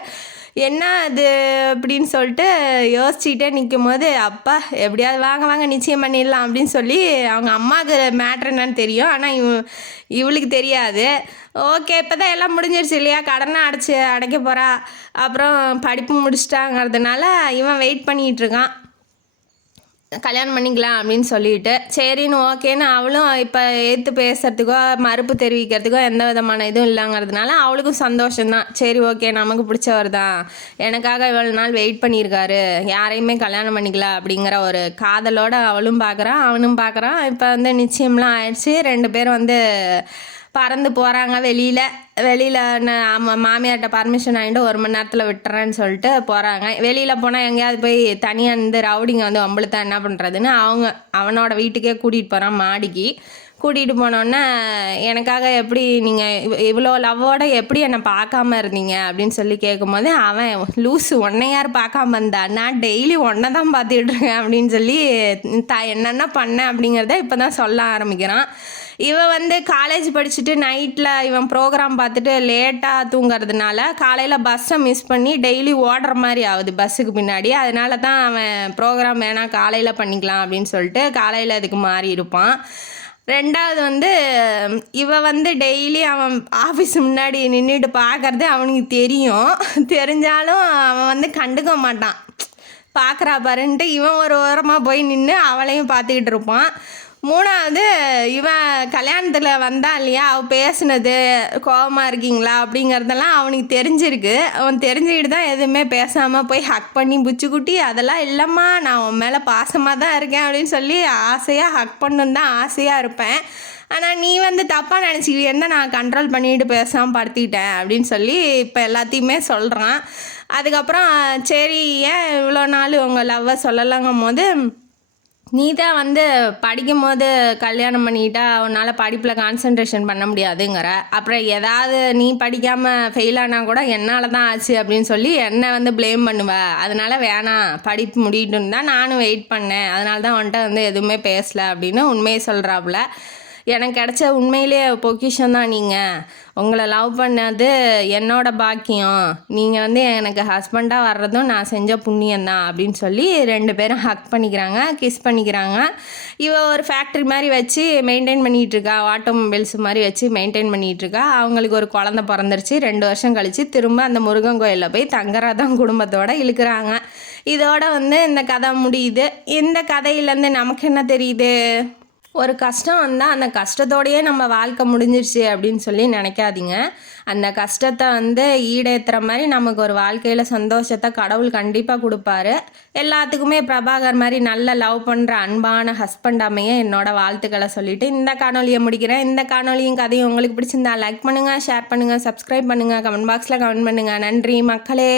என்ன அது அப்படின்னு சொல்லிட்டு யோசிச்சுக்கிட்டே நிற்கும் போது, அப்பா எப்படியாவது வாங்க நிச்சயம் பண்ணிடலாம் அப்படின்னு சொல்லி அவங்க அம்மாவுக்கு மேட்ரு என்னன்னு தெரியும், ஆனால் இவளுக்கு தெரியாது. ஓகே இப்போ தான் எல்லாம் முடிஞ்சிருச்சு இல்லையா, கடனை அடைக்க போகிறா. அப்புறம் படிப்பு முடிச்சிட்டாங்கிறதுனால இவன் வெயிட் பண்ணிகிட்டு இருக்கான், கல்யாணம் பண்ணிக்கலாம் அப்படின்னு சொல்லிட்டு. சரின்னு ஓகேன்னு அவளும் இப்போ ஏற்று பேசுகிறதுக்கோ மறுப்பு தெரிவிக்கிறதுக்கோ எந்த விதமான இதுவும் இல்லைங்கிறதுனால அவளுக்கும் சந்தோஷம்தான். சரி ஓகே நமக்கு பிடிச்சவர் தான், எனக்காக இவ்வளோ நாள் வெயிட் பண்ணியிருக்காரு, யாரையுமே கல்யாணம் பண்ணிக்கலாம் அப்படிங்கிற ஒரு காதலோடு அவளும் பார்க்குறான் அவனும் பார்க்குறான். இப்போ வந்து நிச்சயம்லாம் ஆயிடுச்சு. 2 பேரும் வந்து பறந்து போகிறாங்க வெளியில் மாமியார்கிட்ட பர்மிஷன் வாங்கிட்டு 1 மணி நேரத்தில் விட்டுறேன்னு சொல்லிட்டு போகிறாங்க. வெளியில் போனால் எங்கேயாவது போய் தனியாக இருந்து ரவுடிங்க வந்து வம்பளுத்தா என்ன பண்ணுறதுன்னு அவனோட வீட்டுக்கே கூட்டிகிட்டு போகிறான். மாடிக்கு கூட்டிகிட்டு போனோன்னே, எனக்காக எப்படி நீங்கள் இவ்வளோ லவ்வோடு எப்படி என்னை பார்க்காம இருந்தீங்க அப்படின்னு சொல்லி கேட்கும்போது, அவன் லூஸு உன்னை யார் பார்க்காம இருந்தா, நான் டெய்லி ஒன்றை தான் பார்த்துட்ருக்கேன் அப்படின்னு சொல்லி என்னென்ன பண்ணேன் அப்படிங்கிறத இப்போ தான் சொல்ல ஆரம்பிக்கிறான். இவன் வந்து காலேஜ் படிச்சுட்டு நைட்டில் இவன் ப்ரோக்ராம் பார்த்துட்டு லேட்டாக தூங்குறதுனால காலையில் பஸ்ஸை மிஸ் பண்ணி டெய்லி ஓடுற மாதிரி ஆகுது பஸ்ஸுக்கு பின்னாடி. அதனால தான் அவன் ப்ரோக்ராம் வேணாம் காலையில் பண்ணிக்கலாம் அப்படின்னு சொல்லிட்டு காலையில் இதுக்கு மாறி இருப்பான். 2வது வந்து இவ வந்து டெய்லி அவன் ஆஃபீஸ் முன்னாடி நின்றுட்டு பார்க்கறது அவனுக்கு தெரியும். தெரிஞ்சாலும் அவன் வந்து கண்டுக்க மாட்டான். பார்க்குறா பாருன்ட்டு இவன் ஒரு ஓரமாக போய் நின்று அவளையும் பார்த்துக்கிட்டு இருப்பான். 3வது இவன் கல்யாணத்தில் வந்தான் இல்லையா, அவள் பேசுனது கோவமாக இருக்கீங்களா அப்படிங்கிறதெல்லாம் அவனுக்கு தெரிஞ்சிருக்கு. அவன் தெரிஞ்சுக்கிட்டு தான் எதுவுமே பேசாமல் போய் ஹக் பண்ணி புச்சுக்குட்டி அதெல்லாம் இல்லைம்மா நான் உன் மேலே பாசமாக தான் இருக்கேன் அப்படின்னு சொல்லி ஆசையாக ஹக் பண்ணணும் தான் ஆசையாக இருப்பேன். ஆனால் நீ வந்து தப்பாக நினச்சிக்கிட்டேன்னா நான் கண்ட்ரோல் பண்ணிட்டு பேசாமல் படுத்திட்டேன் அப்படின்னு சொல்லி இப்போ எல்லாத்தையுமே சொல்கிறான். அதுக்கப்புறம் சரி ஏன் இவ்வளோ நாள் உங்கள் லவ்வை சொல்லலாங்கும் போது, நீ தான் வந்து படிக்கும் போது கல்யாணம் பண்ணிக்கிட்டா உன்னால் படிப்பில் கான்சன்ட்ரேஷன் பண்ண முடியாதுங்கிற, அப்புறம் ஏதாவது நீ படிக்காமல் ஃபெயில் ஆனால் கூட என்னால் தான் ஆச்சு அப்படின்னு சொல்லி என்னை வந்து ப்ளேம் பண்ணுவேன். அதனால் வேணாம் படிப்பு முடியட்டுன்னு தான் நானும் வெயிட் பண்ணேன், அதனால தான் வந்துட்டு வந்து எதுவுமே பேசலை அப்படின்னு உண்மையை சொல்கிறாப்புல. எனக்கு கிடச்ச உண்மையிலே பொக்கிஷன் தான் நீங்கள். உங்களை லவ் பண்ணது என்னோட பாக்கியம். நீங்கள் வந்து எனக்கு ஹஸ்பண்டாக வர்றதும் நான் செஞ்ச புண்ணியந்தான் அப்படின்னு சொல்லி 2 பேரும் ஹக் பண்ணிக்கிறாங்க, கிஸ் பண்ணிக்கிறாங்க. இவ ஒரு ஃபேக்ட்ரி மாதிரி வச்சு மெயின்டைன் பண்ணிகிட்ருக்கா, ஆட்டோமொபைல்ஸ் மாதிரி வச்சு மெயின்டைன் பண்ணிகிட்ருக்கா. அவங்களுக்கு ஒரு குழந்தை பிறந்துருச்சு. 2 வருஷம் கழித்து திரும்ப அந்த முருகன் கோயிலில் போய் தங்கராதான் குடும்பத்தோடு இழுக்கிறாங்க. இதோட வந்து இந்த கதை முடியுது. இந்த கதையிலேருந்து நமக்கு என்ன தெரியுது? ஒரு கஷ்டம் வந்தால் அந்த கஷ்டத்தோடையே நம்ம வாழ்க்கை முடிஞ்சிருச்சு அப்படின்னு சொல்லி நினைக்காதீங்க. அந்த கஷ்டத்தை வந்து ஈடேற்றுற மாதிரி நமக்கு ஒரு வாழ்க்கையில் சந்தோஷத்தை கடவுள் கண்டிப்பாக கொடுப்பாரு. எல்லாத்துக்குமே பிரபாகர் மாதிரி நல்ல லவ் பண்ணுற அன்பான ஹஸ்பண்ட் அமைய என்னோட வாழ்த்துக்களை சொல்லிவிட்டு இந்த காணொலியை முடிக்கிறேன். இந்த காணொலியும் கதையும் உங்களுக்கு பிடிச்சிருந்தா லைக் பண்ணுங்கள், ஷேர் பண்ணுங்கள், சப்ஸ்கிரைப் பண்ணுங்கள், கமெண்ட் பாக்ஸில் கமெண்ட் பண்ணுங்கள். நன்றி மக்களே.